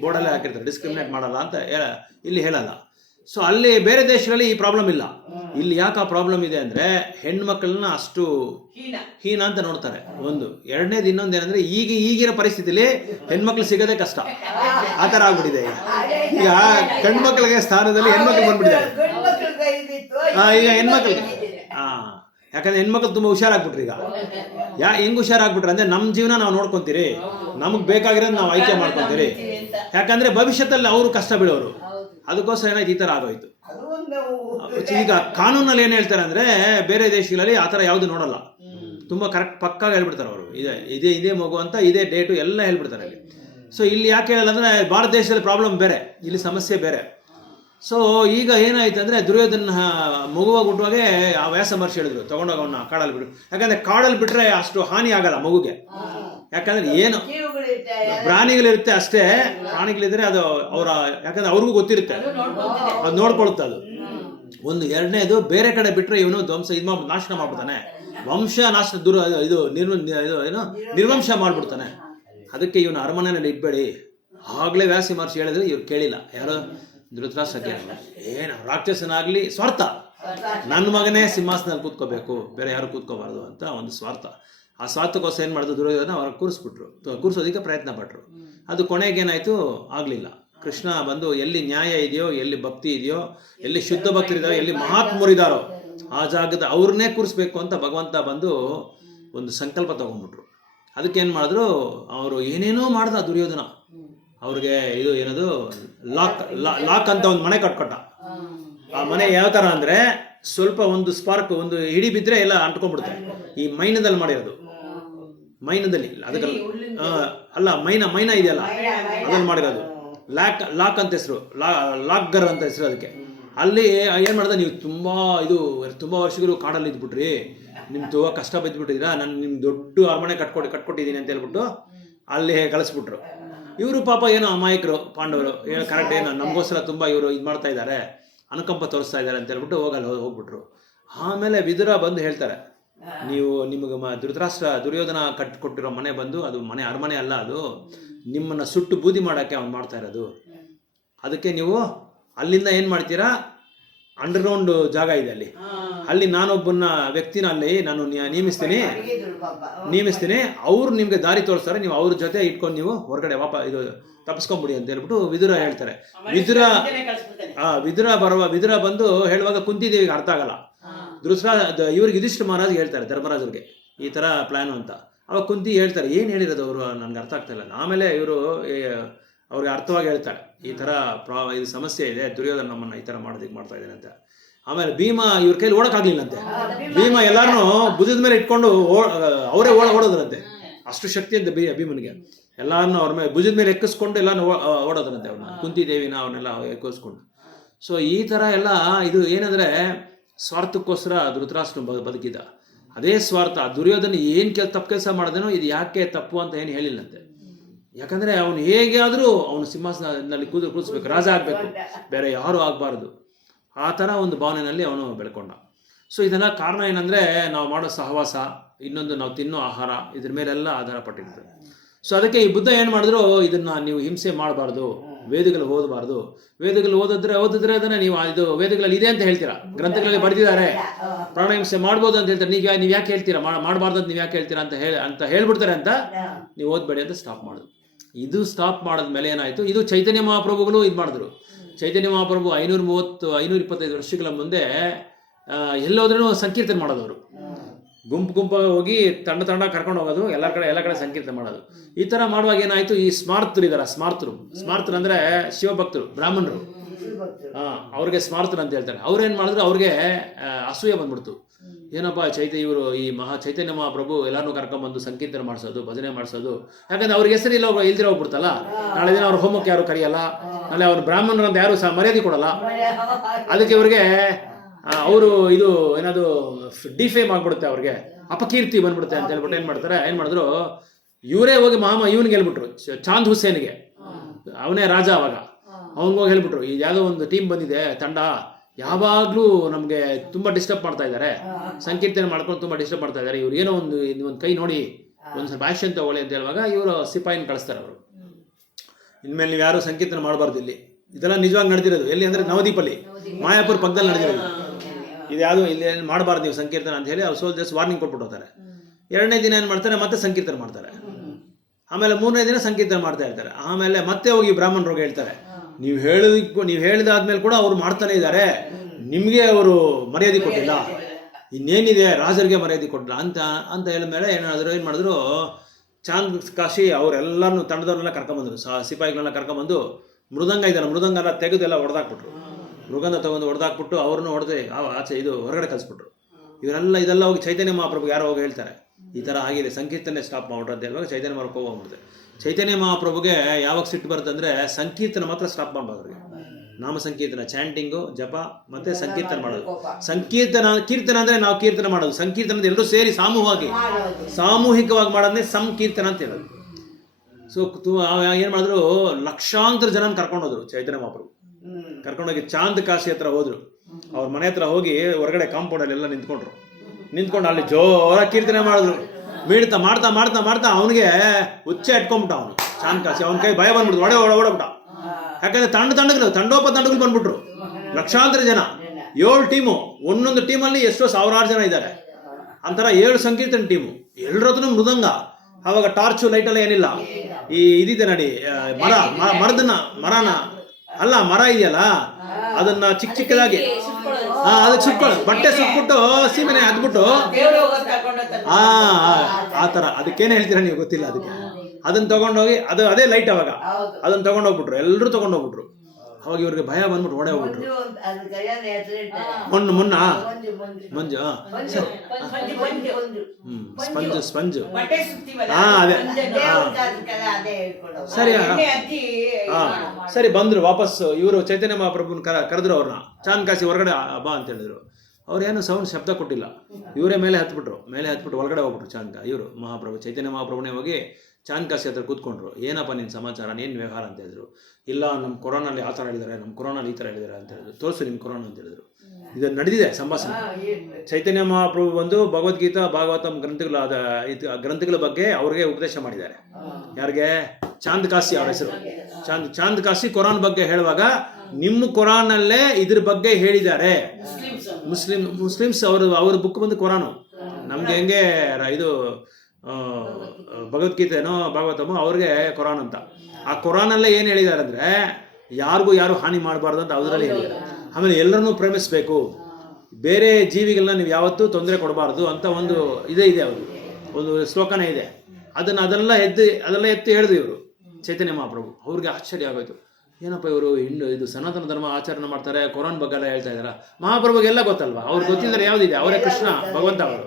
ಬೋರ್ಡಲ್ಲೇ ಹಾಕಿರ್ತಾರೆ, ಡಿಸ್ಕ್ರಿಮಿನೇಟ್ ಮಾಡಲ್ಲ ಅಂತ ಇಲ್ಲಿ ಹೇಳಲ್ಲ. ಸೊ ಅಲ್ಲಿ ಬೇರೆ ದೇಶಗಳಲ್ಲಿ ಈ ಪ್ರಾಬ್ಲಮ್ ಇಲ್ಲ. ಇಲ್ಲಿ ಯಾಕೆ ಆ ಪ್ರಾಬ್ಲಮ್ ಇದೆ ಅಂದ್ರೆ ಹೆಣ್ಮಕ್ಳನ್ನ ಅಷ್ಟು ಹೀನ ಅಂತ ನೋಡ್ತಾರೆ. ಒಂದು ಎರಡನೇದು ಇನ್ನೊಂದು ಏನಂದ್ರೆ ಈಗಿನ ಪರಿಸ್ಥಿತಿಲಿ ಹೆಣ್ಮಕ್ಳು ಸಿಗೋದೇ ಕಷ್ಟ, ಆ ತರ ಆಗ್ಬಿಟ್ಟಿದೆ. ಈಗ ಗಂಡ್ಮಕ್ಳಿಗೆ ಸ್ಥಾನದಲ್ಲಿ ಹೆಣ್ಮಕ್ಳು ಬಂದ್ಬಿಟ್ಟಿದ್ದಾರೆ. ಈಗ ಹೆಣ್ಮಕ್ಳಿಗೆ ಯಾಕಂದ್ರೆ ಹೆಣ್ಮಕ್ಳು ತುಂಬಾ ಹುಷಾರಾಗ್ಬಿಟ್ರಿ. ಈಗ ಹೆಂಗ್ ಹುಷಾರಾಗ್ಬಿಟ್ರೆ ಅಂದ್ರೆ ನಮ್ಮ ಜೀವನ ನಾವು ನೋಡ್ಕೊಂತೀರಿ, ನಮಗ್ ಬೇಕಾಗಿರೋದು ನಾವು ಆಯ್ಕೆ ಮಾಡ್ಕೊಂತೀರಿ. ಯಾಕಂದ್ರೆ ಭವಿಷ್ಯದಲ್ಲಿ ಅವರು ಕಷ್ಟ ಬೀಳೋರು. ಅದಕ್ಕೋಸ್ಕರ ಏನಾಯ್ತು, ಈ ತರ ಆಗೋಯ್ತು. ಈಗ ಕಾನೂನಲ್ಲಿ ಏನ್ ಹೇಳ್ತಾರೆ ಅಂದ್ರೆ ಬೇರೆ ದೇಶಗಳಲ್ಲಿ ಆತರ ಯಾವ್ದು ನೋಡಲ್ಲ, ತುಂಬಾ ಕರೆಕ್ಟ್ ಪಕ್ಕಾಗಿ ಹೇಳ್ಬಿಡ್ತಾರೆ ಅವರು. ಇದೇ ಮಗು ಅಂತ ಇದೇ ಡೇಟು ಎಲ್ಲ ಹೇಳ್ಬಿಡ್ತಾರೆ ಅಲ್ಲಿ. ಸೊ ಇಲ್ಲಿ ಯಾಕೆ ಹೇಳಲ್ಲ ಅಂದ್ರೆ ಭಾರತ ದೇಶದಲ್ಲಿ ಪ್ರಾಬ್ಲಮ್ ಬೇರೆ, ಇಲ್ಲಿ ಸಮಸ್ಯೆ ಬೇರೆ. ಸೊ ಈಗ ಏನಾಯ್ತು ಅಂದ್ರೆ ದುರ್ಯೋಧನ ಮಗುವಾಗಿ ಹುಟ್ಟುವಾಗೆ ಆ ವ್ಯಾಸ ಮಹರ್ಷಿ ಹೇಳಿದ್ರು, ತಗೊಂಡೋಗ ಅವನ್ನ ಕಾಡಲ್ಲಿ ಬಿಡು. ಯಾಕಂದ್ರೆ ಕಾಡಲ್ಲಿ ಬಿಟ್ರೆ ಅಷ್ಟು ಹಾನಿ ಆಗಲ್ಲ ಮಗುಗೆ. ಯಾಕಂದ್ರೆ ಏನು ಪ್ರಾಣಿಗಳಿರುತ್ತೆ ಅಷ್ಟೇ, ಪ್ರಾಣಿಗಳಿದ್ರೆ ಅದು ಅವರ, ಯಾಕಂದ್ರೆ ಅವ್ರಿಗೂ ಗೊತ್ತಿರುತ್ತೆ, ಅದು ನೋಡ್ಕೊಳುತ್ತೆ ಅದು. ಒಂದು ಎರಡನೇದು, ಬೇರೆ ಕಡೆ ಬಿಟ್ರೆ ಇವನು ಧ್ವಂಸ ನಾಶ ಮಾಡ್ಬಿಡ್ತಾನೆ, ವಂಶ ನಾಶ ನಿರ್ವಂಶ ಮಾಡ್ಬಿಡ್ತಾನೆ. ಅದಕ್ಕೆ ಇವನು ಅರಮನೆಯಲ್ಲಿ ಇಟ್ಬೇಡಿ. ಆಗ್ಲೇ ವ್ಯಾಸ ಮಹರ್ಷಿ ಹೇಳಿದ್ರೆ ಇವ್ರು ಕೇಳಿಲ್ಲ. ಯಾರು, ಧೃತರಾಷ್ಟ್ರಕ್ಕೆ ಏನು ರಾಕ್ಷಸನಾಗ್ಲಿ ಸ್ವಾರ್ಥ, ನನ್ನ ಮಗನೇ ಸಿಂಹಾಸನದಲ್ಲಿ ಕೂತ್ಕೋಬೇಕು, ಬೇರೆ ಯಾರು ಕೂತ್ಕೋಬಾರ್ದು ಅಂತ ಒಂದು ಸ್ವಾರ್ಥ. ಆ ಸ್ವಾರ್ಥಕ್ಕೋಸ್ಕರ ಏನು ಮಾಡಿದ್ರು ದುರ್ಯೋಧನ, ಅವ್ರ ಕೂರಿಸೋದಕ್ಕೆ ಪ್ರಯತ್ನ ಪಟ್ಟರು. ಅದು ಕೊನೆಗೇನಾಯ್ತು, ಆಗಲಿಲ್ಲ. ಕೃಷ್ಣ ಬಂದು ಎಲ್ಲಿ ನ್ಯಾಯ ಇದೆಯೋ, ಎಲ್ಲಿ ಭಕ್ತಿ ಇದೆಯೋ, ಎಲ್ಲಿ ಶುದ್ಧ ಭಕ್ತರಿದ್ದಾರೋ, ಎಲ್ಲಿ ಮಹಾತ್ಮರಿದ್ದಾರೋ ಆ ಜಾಗದ ಅವ್ರನ್ನೇ ಕೂರಿಸ್ಬೇಕು ಅಂತ ಭಗವಂತ ಬಂದು ಒಂದು ಸಂಕಲ್ಪ ತಗೊಂಡ್ಬಿಟ್ರು. ಅದಕ್ಕೇನು ಮಾಡಿದ್ರು, ಅವರು ಏನೇನೋ ಮಾಡ್ದ ದುರ್ಯೋಧನ. ಅವ್ರಿಗೆ ಇದು ಏನದು ಲಾಕ್ ಅಂತ ಒಂದು ಮನೆ ಕಟ್ಕೊಟ್ಟ. ಆ ಮನೆ ಯಾವ ಥರ ಅಂದರೆ ಸ್ವಲ್ಪ ಒಂದು ಸ್ಪಾರ್ಕ್, ಒಂದು ಹಿಡಿ ಬಿದ್ದರೆ ಎಲ್ಲ ಅಂಟ್ಕೊಂಡ್ಬಿಡುತ್ತೆ. ಈ ಮೈನದಲ್ಲಿ ಮಾಡಿರೋದು, ಮೈನದಲ್ಲಿ ಅದಕ್ಕೆ ಅಲ್ಲ ಮೈನ ಇದೆಯಲ್ಲ ಅದ್ರಲ್ಲಿ ಮಾಡಿರೋದು. ಲಾಕ್ ಅಂತ ಹೆಸರು, ಲಾಕ್ಗರ್ ಅಂತ ಹೆಸರು ಅದಕ್ಕೆ. ಅಲ್ಲಿ ಏನು ಮಾಡ್ದೆ, ನೀವು ತುಂಬ ವರ್ಷಗಳು ಕಾಡಲ್ಲಿ ಇದ್ಬಿಟ್ರಿ, ನಿಮ್ಗೆ ತುಂಬ ಕಷ್ಟ ಬಿದ್ದುಬಿಟ್ಟಿದ್ದೀರಾ, ನಾನು ನಿಮ್ಗೆ ದೊಡ್ಡ ಅರಮನೆ ಕಟ್ಕೊಟ್ಟಿದ್ದೀನಿ ಅಂತ ಹೇಳ್ಬಿಟ್ಟು ಅಲ್ಲಿ ಕಳಿಸ್ಬಿಟ್ರು. ಇವರು ಪಾಪ ಏನೋ ಅಮಾಯಕರು ಪಾಂಡವರು, ಏನೋ ಕರೆಕ್ಟ್ ಏನೋ ನಮಗೋಸ್ಕರ ತುಂಬ ಇವರು ಇದು ಮಾಡ್ತಾ ಇದ್ದಾರೆ, ಅನುಕಂಪ ತೋರಿಸ್ತಾ ಇದ್ದಾರೆ ಅಂತ ಹೇಳ್ಬಿಟ್ಟು ಹೋಗ್ಬಿಟ್ರು. ಆಮೇಲೆ ವಿದುರ ಬಂದು ಹೇಳ್ತಾರೆ, ನೀವು ನಿಮಗೆ ದುರ್ಯೋಧನ ಕಟ್ಟಿಕೊಟ್ಟಿರೋ ಮನೆ ಬಂದು ಅದು ಅರಮನೆ ಅಲ್ಲ, ಅದು ನಿಮ್ಮನ್ನು ಸುಟ್ಟು ಬೂದಿ ಮಾಡೋಕ್ಕೆ ಅವ್ನು ಮಾಡ್ತಾ ಇರೋದು. ಅದಕ್ಕೆ ನೀವು ಅಲ್ಲಿಂದ ಏನು ಮಾಡ್ತೀರಾ, ಅಂಡರ್ಗ್ರೌಂಡ್ ಜಾಗ ಇದೆ ಅಲ್ಲಿ ನಾನೊಬ್ಬನ ವ್ಯಕ್ತಿನ ಅಲ್ಲಿ ನಾನು ನೇಮಿಸ್ತೀನಿ, ಅವ್ರು ನಿಮಗೆ ದಾರಿ ತೋರಿಸ್ತಾರೆ, ನೀವು ಅವ್ರ ಜೊತೆ ಇಟ್ಕೊಂಡು ನೀವು ಹೊರಗಡೆ ತಪ್ಪಿಸ್ಕೊಂಬಿಡಿ ಅಂತ ಹೇಳ್ಬಿಟ್ಟು ವಿದುರ ಹೇಳ್ತಾರೆ. ವಿದುರ ಬಂದು ಹೇಳುವಾಗ ಕುಂತಿದೇವಿಗೆ ಅರ್ಥ ಆಗಲ್ಲ. ಇವ್ರಿಗೆ ಯುಧಿಷ್ಠಿರ ಮಹಾರಾಜ್ ಹೇಳ್ತಾರೆ ಧರ್ಮರಾಜರಿಗೆ ಈ ಥರ ಪ್ಲ್ಯಾನು ಅಂತ. ಅವಾಗ ಕುಂತಿ ಹೇಳ್ತಾರೆ ಏನು ಹೇಳಿರೋದು ಅವರು ನನಗೆ ಅರ್ಥ ಆಗ್ತಾ ಇಲ್ಲ. ಆಮೇಲೆ ಇವರು ಅವ್ರಿಗೆ ಅರ್ಥವಾಗಿ ಹೇಳ್ತಾರೆ ಈ ಥರ ಇದು ಸಮಸ್ಯೆ ಇದೆ, ದುರ್ಯೋಧನ ನಮ್ಮನ್ನು ಈ ಥರ ಮಾಡ್ತಾ ಇದ್ದಾನೆ ಅಂತ. ಆಮೇಲೆ ಭೀಮ ಇವ್ರ ಕೈಲಿ ಓಡೋಕ್ಕಾಗಲಿಲ್ಲಂತೆ. ಭೀಮ ಎಲ್ಲಾರನ್ನೂ ಭುಜದ ಮೇಲೆ ಇಟ್ಕೊಂಡು ಅವರೇ ಓಡೋದ್ರಂತೆ. ಅಷ್ಟು ಶಕ್ತಿ ಅಂತ ಭೀಮನಿಗೆ. ಎಲ್ಲಾರನ್ನೂ ಅವ್ರ ಮೇಲೆ ಭುಜದ ಮೇಲೆ ಎಕ್ಕಿಸ್ಕೊಂಡು ಎಲ್ಲಾನು ಓಡೋದ್ರಂತೆ ಅವ್ರನ್ನ, ಕುಂತಿ ದೇವಿನ ಅವ್ರನ್ನೆಲ್ಲ ಎಕ್ಕಿಸ್ಕೊಂಡು. ಸೊ ಈ ಥರ ಎಲ್ಲ ಇದು ಏನಂದರೆ ಸ್ವಾರ್ಥಕ್ಕೋಸ್ಕರ ಧೃತರಾಷ್ಟ್ರ ಬದುಕಿದ. ಅದೇ ಸ್ವಾರ್ಥ. ದುರ್ಯೋಧನ ಏನು ತಪ್ಪು ಕೆಲಸ ಮಾಡಿದನೋ ಇದು ಯಾಕೆ ತಪ್ಪು ಅಂತ ಏನು ಹೇಳಿಲ್ಲಂತೆ. ಯಾಕಂದರೆ ಅವನು ಹೇಗೆ ಆದರೂ ಅವನು ಸಿಂಹಾಸನದಲ್ಲಿ ಕೂರಿಸ್ಬೇಕು, ರಾಜ ಆಗಬೇಕು, ಬೇರೆ ಯಾರೂ ಆಗಬಾರ್ದು. ಆ ಥರ ಒಂದು ಭಾವನೆಯಲ್ಲಿ ಅವನು ಬೆಳ್ಕೊಂಡ. ಸೊ ಇದೆಲ್ಲ ಕಾರಣ ಏನಂದರೆ ನಾವು ಮಾಡೋ ಸಹವಾಸ, ಇನ್ನೊಂದು ನಾವು ತಿನ್ನೋ ಆಹಾರ, ಇದ್ರ ಮೇಲೆಲ್ಲ ಆಧಾರ ಪಟ್ಟಿರ್ತದೆ. ಸೊ ಅದಕ್ಕೆ ಈ ಬುದ್ಧ ಏನು ಮಾಡಿದ್ರು, ಇದನ್ನು ನೀವು ಹಿಂಸೆ ಮಾಡಬಾರ್ದು, ವೇದಗಳು ಓದಬಾರ್ದು. ವೇದಗಳು ಓದಿದ್ರೆ ಅದನ್ನು ನೀವು ಇದು ವೇದಗಳಲ್ಲಿ ಇದೆ ಅಂತ ಹೇಳ್ತೀರಾ, ಗ್ರಂಥಗಳಲ್ಲಿ ಬರೆದಿದ್ದಾರೆ, ಪ್ರಾಣಹಿಂಸೆ ಮಾಡ್ಬೋದು ಅಂತ ಹೇಳ್ತಾರೆ. ನೀವು ಯಾಕೆ ಹೇಳ್ತೀರಾ ಮಾಡಬಾರ್ದು ಅಂತ ನೀವು ಯಾಕೆ ಹೇಳ್ತೀರಾ ಅಂತ ಹೇಳ್ಬಿಡ್ತಾರೆ ಅಂತ ನೀವು ಓದಬೇಡಿ ಅಂತ ಸ್ಟಾಪ್ ಮಾಡೋದು. ಇದು ಸ್ಟಾಪ್ ಮಾಡಿದ್ಮೇಲೆ ಏನಾಯಿತು, ಇದು ಚೈತನ್ಯ ಮಹಾಪ್ರಭುಗಳು ಇದು ಮಾಡಿದ್ರು. ಚೈತನ್ಯ ಮಹಾಪ್ರಭು 525 ವರ್ಷಗಳ ಮುಂದೆ ಎಲ್ಲೋದ್ರೂ ಸಂಕೀರ್ತನೆ ಮಾಡೋದವರು. ಗುಂಪಾಗಿ ಹೋಗಿ ತಂಡ ಕರ್ಕೊಂಡು ಹೋಗೋದು, ಎಲ್ಲ ಕಡೆ ಸಂಕೀರ್ತನೆ ಮಾಡೋದು. ಈ ಥರ ಮಾಡುವಾಗ ಏನಾಯಿತು, ಈ ಸ್ಮಾರ್ತರು ಇದ್ದಾರೆ, ಸ್ಮಾರ್ತರು ಅಂದರೆ ಶಿವಭಕ್ತರು, ಬ್ರಾಹ್ಮಣರು. ಅವ್ರಿಗೆ ಸ್ಮಾರ್ತರು ಅಂತ ಹೇಳ್ತಾರೆ. ಅವ್ರೇನು ಮಾಡಿದ್ರು, ಅವ್ರಿಗೆ ಅಸೂಯೆ ಬಂದ್ಬಿಡ್ತು. ಏನಪ್ಪ ಇವರು ಈ ಚೈತನ್ಯ ಮಹಾಪ್ರಭು ಎಲ್ಲಾರನ್ನೂ ಕರ್ಕೊಂಡ್ಬಂದು ಸಂಕೀರ್ತನೆ ಮಾಡಿಸೋದು, ಭಜನೆ ಮಾಡಿಸೋದು. ಯಾಕಂದ್ರೆ ಅವ್ರಿಗೆ ಹೆಸರು ಇಲ್ದಿರ ಹೋಗ್ಬಿಡ್ತಲ್ಲ. ನಾಳೆ ದಿನ ಅವ್ರ ಹೋಮಕ್ಕೆ ಯಾರು ಕರೆಯಲ್ಲ, ನಾಳೆ ಅವ್ರ ಬ್ರಾಹ್ಮಣರು ಅಂತ ಯಾರು ಮರ್ಯಾದೆ ಕೊಡಲ್ಲ. ಅದಕ್ಕೆ ಇವ್ರಿಗೆ ಅವರು ಇದು ಏನಾದ್ರು ಡಿಫೇಮ್ ಆಗ್ಬಿಡುತ್ತೆ, ಅವ್ರಿಗೆ ಅಪಕೀರ್ತಿ ಬಂದ್ಬಿಡುತ್ತೆ ಅಂತ ಹೇಳ್ಬಿಟ್ಟು ಏನು ಮಾಡಿದ್ರು, ಇವರೇ ಹೋಗಿ ಇವನಿಗೆ ಹೇಳ್ಬಿಟ್ರು, ಚಾಂದ್ ಹುಸೇನ್ಗೆ. ಅವನೇ ರಾಜ ಅವಾಗ. ಅವನಿಗೋಗಿ ಹೇಳ್ಬಿಟ್ರು, ಈ ಯಾವುದೋ ಒಂದು ಟೀಮ್ ಬಂದಿದೆ, ತಂಡ ಯಾವಾಗಲೂ ನಮಗೆ ತುಂಬ ಡಿಸ್ಟರ್ಬ್ ಮಾಡ್ತಾ ಇದ್ದಾರೆ, ಸಂಕೀರ್ತನೆ ಮಾಡ್ಕೊಂಡು ತುಂಬ ಡಿಸ್ಟರ್ಬ್ ಮಾಡ್ತಾ ಇದ್ದಾರೆ. ಇವ್ರು ಏನೋ ಒಂದು ಕೈ ನೋಡಿ ಒಂದು ಸ್ವಲ್ಪ ಆ್ಯಕ್ಷನ್ ತಗೊಳ್ಳಿ ಅಂತ ಹೇಳುವಾಗ ಇವರು ಸಿಪಾಯಿನ ಕಳಿಸ್ತಾರೆ. ಅವರು ಇನ್ಮೇಲೆ ನೀವು ಯಾರು ಸಂಕೀರ್ತನೆ ಮಾಡಬಾರ್ದು ಇಲ್ಲಿ. ಇದೆಲ್ಲ ನಿಜವಾಗಿ ನಡೆದಿರೋದು. ಎಲ್ಲಿ ಅಂದರೆ ನವದೀಪಲ್ಲಿ, ಮಾಯಾಪುರ ಪಕ್ಕದಲ್ಲಿ ನಡೆದಿರೋದು. ಇದು ಯಾವುದು ಇಲ್ಲಿ ಮಾಡಬಾರ್ದು ನೀವು ಸಂಕೀರ್ತನೆ ಅಂತ ಹೇಳಿ ಅವ್ರು ಸೋಲ್ಜರ್ಸ್ ವಾರ್ನಿಂಗ್ ಕೊಟ್ಬಿಟ್ಟು ಹೋಗ್ತಾರೆ. 2ನೇ ದಿನ ಏನು ಮಾಡ್ತಾರೆ, ಮತ್ತೆ ಸಂಕೀರ್ತನೆ ಮಾಡ್ತಾರೆ. ಆಮೇಲೆ 3ನೇ ದಿನ ಸಂಕೀರ್ತನೆ ಮಾಡ್ತಾ ಇರ್ತಾರೆ. ಆಮೇಲೆ ಮತ್ತೆ ಹೋಗಿ ಬ್ರಾಹ್ಮಣರಿಗೆ ಹೇಳ್ತಾರೆ, ನೀವು ಹೇಳಿದಾದ್ಮೇಲೆ ಕೂಡ ಅವ್ರು ಮಾಡ್ತಾನೆ ಇದ್ದಾರೆ, ನಿಮಗೆ ಅವರು ಮರ್ಯಾದೆ ಕೊಟ್ಟಿಲ್ಲ, ಇನ್ನೇನಿದೆ ರಾಜರಿಗೆ ಮರ್ಯಾದೆ ಕೊಟ್ಟಿಲ್ಲ ಅಂತ ಹೇಳಿದ್ಮೇಲೆ ಏನು ಮಾಡಿದ್ರು, ಚಾಂದ್ ಕಾಶಿ ಅವರೆಲ್ಲರೂ ತಂಡದವ್ರನ್ನೆಲ್ಲ ಕರ್ಕೊಂಬಂದರು, ಸಿಪಾಯಿಗಳನ್ನೆಲ್ಲ ಕರ್ಕೊಂಬಂದು ಮೃದಂಗ ಎಲ್ಲ ತೆಗೆದು ಎಲ್ಲ ಹೊಡೆದಾಕ್ಬಿಟ್ರು. ಮೃಗಂಧ ತಗೊಂಡು ಹೊಡೆದಾಕ್ಬಿಟ್ಟು ಅವ್ರನ್ನೂ ಹೊಡೆದು ಆಚೆ ಹೊರಗಡೆ ಕಳಿಸ್ಬಿಟ್ರು. ಇದೆಲ್ಲ ಹೋಗಿ ಚೈತನ್ಯ ಮಹಾಪ್ರಭು ಯಾರೋ ಹೋಗಿ ಹೇಳ್ತಾರೆ, ಈ ಥರ ಆಗಿದೆ, ಸಂಕೀರ್ತನೆ ಸ್ಟಾಪ್ ಮಾಡ್ಬಿಟ್ರು ಅಂತ ಹೇಳುವಾಗ ಚೈತನ್ಯ ಮಹಾಪ್ರಭು ಹೋಗ್ಬಿಡುತ್ತೆ. ಚೈತನ್ಯ ಮಹಾಪ್ರಭುಗೆ ಯಾವಾಗ ಸಿಟ್ಟು ಬರುತ್ತೆ ಅಂದರೆ, ಸಂಕೀರ್ತನೆ ಮಾತ್ರ ಸ್ಟಾಪ್ ಮಾಡಬಾರ್ದು ಅವ್ರಿಗೆ. ನಾಮ ಸಂಕೀರ್ತನ, ಚಾಂಟಿಂಗು, ಜಪ ಮತ್ತು ಸಂಕೀರ್ತನೆ ಮಾಡೋದು. ಕೀರ್ತನ ಅಂದರೆ ನಾವು ಕೀರ್ತನೆ ಮಾಡೋದು, ಸಂಕೀರ್ತನ ಎಲ್ಲರೂ ಸೇರಿ ಸಾಮೂಹಿಕವಾಗಿ ಮಾಡೋದನ್ನೇ ಸಂಕೀರ್ತನ ಅಂತ ಹೇಳೋದು. ಸೊ ಏನು ಮಾಡಿದ್ರು, ಲಕ್ಷಾಂತರ ಜನ ಕರ್ಕೊಂಡು ಹೋದ್ರು ಚೈತನ್ಯ ಮಹಾಪ್ರಭು. ಕರ್ಕೊಂಡೋಗಿ ಚಾಂದ್ ಕಾಶಿ ಹತ್ರ ಹೋದ್ರು. ಅವ್ರ ಮನೆ ಹತ್ರ ಹೋಗಿ ಹೊರಗಡೆ ಕಾಂಪೌಂಡಲ್ಲಿ ಎಲ್ಲ ನಿಂತ್ಕೊಂಡು ಅಲ್ಲಿ ಜೋರಾಗಿ ಕೀರ್ತನೆ ಮಾಡಿದ್ರು. ಮಾಡ್ತಾ ಅವನಿಗೆ ಹುಚ್ಚೆ ಇಟ್ಕೊಂಡ್ಬಿಟ್ಟ ಅವನು ಚಾಂದ್ ಕಾಶಿ. ಅವನ ಕೈ ಭಯ ಬಂದ್ಬಿಡ್ತು, ಓಡಬಿಟ್ಟ. ಯಾಕಂದ್ರೆ ತಂಡೋಪತಂಡಗಳು ಬಂದ್ಬಿಟ್ರು, ಲಕ್ಷಾಂತರ ಜನ, 7 ಟೀಮು. ಒಂದೊಂದು ಟೀಮಲ್ಲಿ ಎಷ್ಟೋ ಸಾವಿರಾರು ಜನ ಇದ್ದಾರೆ. ಅಂತರ 7 ಸಂಕೀರ್ತನ ಟೀಮು, ಎಲ್ಲರತ್ರ ಮೃದಂಗ. ಅವಾಗ ಟಾರ್ಚು ಲೈಟೆಲ್ಲ ಏನಿಲ್ಲ. ಇದಿದೆ ನೋಡಿ, ಮರ ಇದೆಯಲ್ಲ, ಅದನ್ನ ಚಿಕ್ಕದಾಗಿ ಅದಕ್ಕೆ ಸುಟ್ಕೊಳ್ಳೋದು, ಬಟ್ಟೆ ಸುಟ್ಬಿಟ್ಟು ಸೀಮೆನೆ ಹದ್ಬಿಟ್ಟು ಆ ಥರ. ಅದಕ್ಕೇನು ಹೇಳ್ತೀರಾ ನೀವು ಗೊತ್ತಿಲ್ಲ. ಅದನ್ನ ತಗೊಂಡೋಗಿ ಅದೇ ಲೈಟ್. ಅವಾಗ ಅದನ್ನ ತಗೊಂಡೋಗ್ಬಿಟ್ರು, ಎಲ್ಲರೂ ತಗೊಂಡೋಗ್ಬಿಟ್ರು. ಅವಾಗ ಇವ್ರಿಗೆ ಭಯ ಬಂದ್ಬಿಟ್ಟು ಓಡೇ ಹೋಗ್ಬಿಟ್ರು. ಮಂಜು ಸ್ಪಂಜು ಸರಿ ಬಂದ್ರು ವಾಪಸ್. ಇವರು ಚೈತನ್ಯ ಮಹಾಪ್ರಭುನ ಕರೆದ್ರು ಅವ್ರನ್ನ, ಚಾಂದ್ ಕಾಶಿ ಹೊರಗಡೆ ಬಾ ಅಂತ ಹೇಳಿದ್ರು. ಅವ್ರೇನು ಶಬ್ದ ಕೊಟ್ಟಿಲ್ಲ. ಇವರೇ ಮೇಲೆ ಹತ್ಬಿಟ್ಟು ಒಳಗಡೆ ಹೋಗ್ಬಿಟ್ರು. ಇವರು ಮಹಾಪ್ರಭು ಚೈತನ್ಯ ಮಹಾಪ್ರಭುನೇ ಹೋಗಿ ಚಾಂದ್ ಕಾಶಿ ಹತ್ರ ಕೂತ್ಕೊಂಡ್ರು. ಏನಪ್ಪ ನಿನ್ನ ಸಮಾಚಾರ, ಏನು ವ್ಯವಹಾರ ಅಂತ ಹೇಳಿದ್ರು. ಇಲ್ಲ, ನಮ್ಮ ಕೊರೋನಲ್ಲಿ ಆ ಥರ ಹೇಳಿದ್ದಾರೆ, ನಮ್ಮ ಕೊರೋನಲ್ಲಿ ಈ ಥರ ಹೇಳಿದ್ದಾರೆ ಅಂತ ಹೇಳಿದ್ರು. ತೋರಿಸು ನಿಮ್ಮ ಕೊರೋನಾ ಅಂತ ಹೇಳಿದ್ರು. ಇದು ನಡೆದಿದೆ ಸಂಭಾಷಣೆ. ಚೈತನ್ಯ ಮಹಾಪ್ರಭು ಬಂದು ಭಗವದ್ಗೀತಾ, ಭಾಗವತಂ ಗ್ರಂಥಗಳ ಬಗ್ಗೆ ಅವ್ರಿಗೆ ಉಪದೇಶ ಮಾಡಿದ್ದಾರೆ. ಯಾರಿಗೆ? ಚಾಂದ್ ಕಾಶಿ ಅವ್ರ ಹೆಸರು. ಚಾಂದ್ ಕಾಶಿ ಕೊರಾನ್ ಬಗ್ಗೆ ಹೇಳುವಾಗ, ನಿಮ್ಮ ಕೊರಾನಲ್ಲೇ ಇದ್ರ ಬಗ್ಗೆ ಹೇಳಿದ್ದಾರೆ. ಮುಸ್ಲಿಮ್ಸ್ ಅವ್ರ ಬುಕ್ ಬಂದು ಕೊರಾನು. ನಮ್ಗೆ ಹೆಂಗೆ ಇದು ಭಗವದ್ಗೀತೆನೋ ಭಾಗವತಮೋ ಅವ್ರಿಗೆ ಕುರಾನ್ ಅಂತ. ಆ ಕುರಾನಲ್ಲೇ ಏನು ಹೇಳಿದ್ದಾರೆ ಅಂದರೆ ಯಾರಿಗೂ ಯಾರು ಹಾನಿ ಮಾಡಬಾರ್ದು ಅಂತ ಅದರಲ್ಲಿ ಹೇಳಿದ್ದಾರೆ. ಆಮೇಲೆ ಎಲ್ಲರನ್ನೂ ಪ್ರೇಮಿಸಬೇಕು, ಬೇರೆ ಜೀವಿಗಳನ್ನ ನೀವು ಯಾವತ್ತೂ ತೊಂದರೆ ಕೊಡಬಾರ್ದು ಅಂತ ಒಂದು ಇದೇ ಇದೆ, ಅವರು ಒಂದು ಶ್ಲೋಕನೇ ಇದೆ. ಅದೆಲ್ಲ ಎತ್ತಿ ಹೇಳಿದ್ರು ಇವರು ಚೈತನ್ಯ ಮಹಾಪ್ರಭು. ಅವ್ರಿಗೆ ಆಶ್ಚರ್ಯ ಆಗೋಯ್ತು, ಏನಪ್ಪ ಇವರು ಇದು ಸನಾತನ ಧರ್ಮ ಆಚರಣೆ ಮಾಡ್ತಾರೆ, ಕುರಾನ್ ಬಗ್ಗೆ ಎಲ್ಲ ಹೇಳ್ತಾ ಇದ್ದಾರ. ಮಹಾಪ್ರಭುಗೆಲ್ಲ ಗೊತ್ತಲ್ವಾ, ಅವ್ರಿಗೆ ಗೊತ್ತಿಲ್ಲದ್ರೆ ಯಾವುದಿದೆ, ಅವರೇ ಕೃಷ್ಣ ಭಗವಂತ ಅವರು.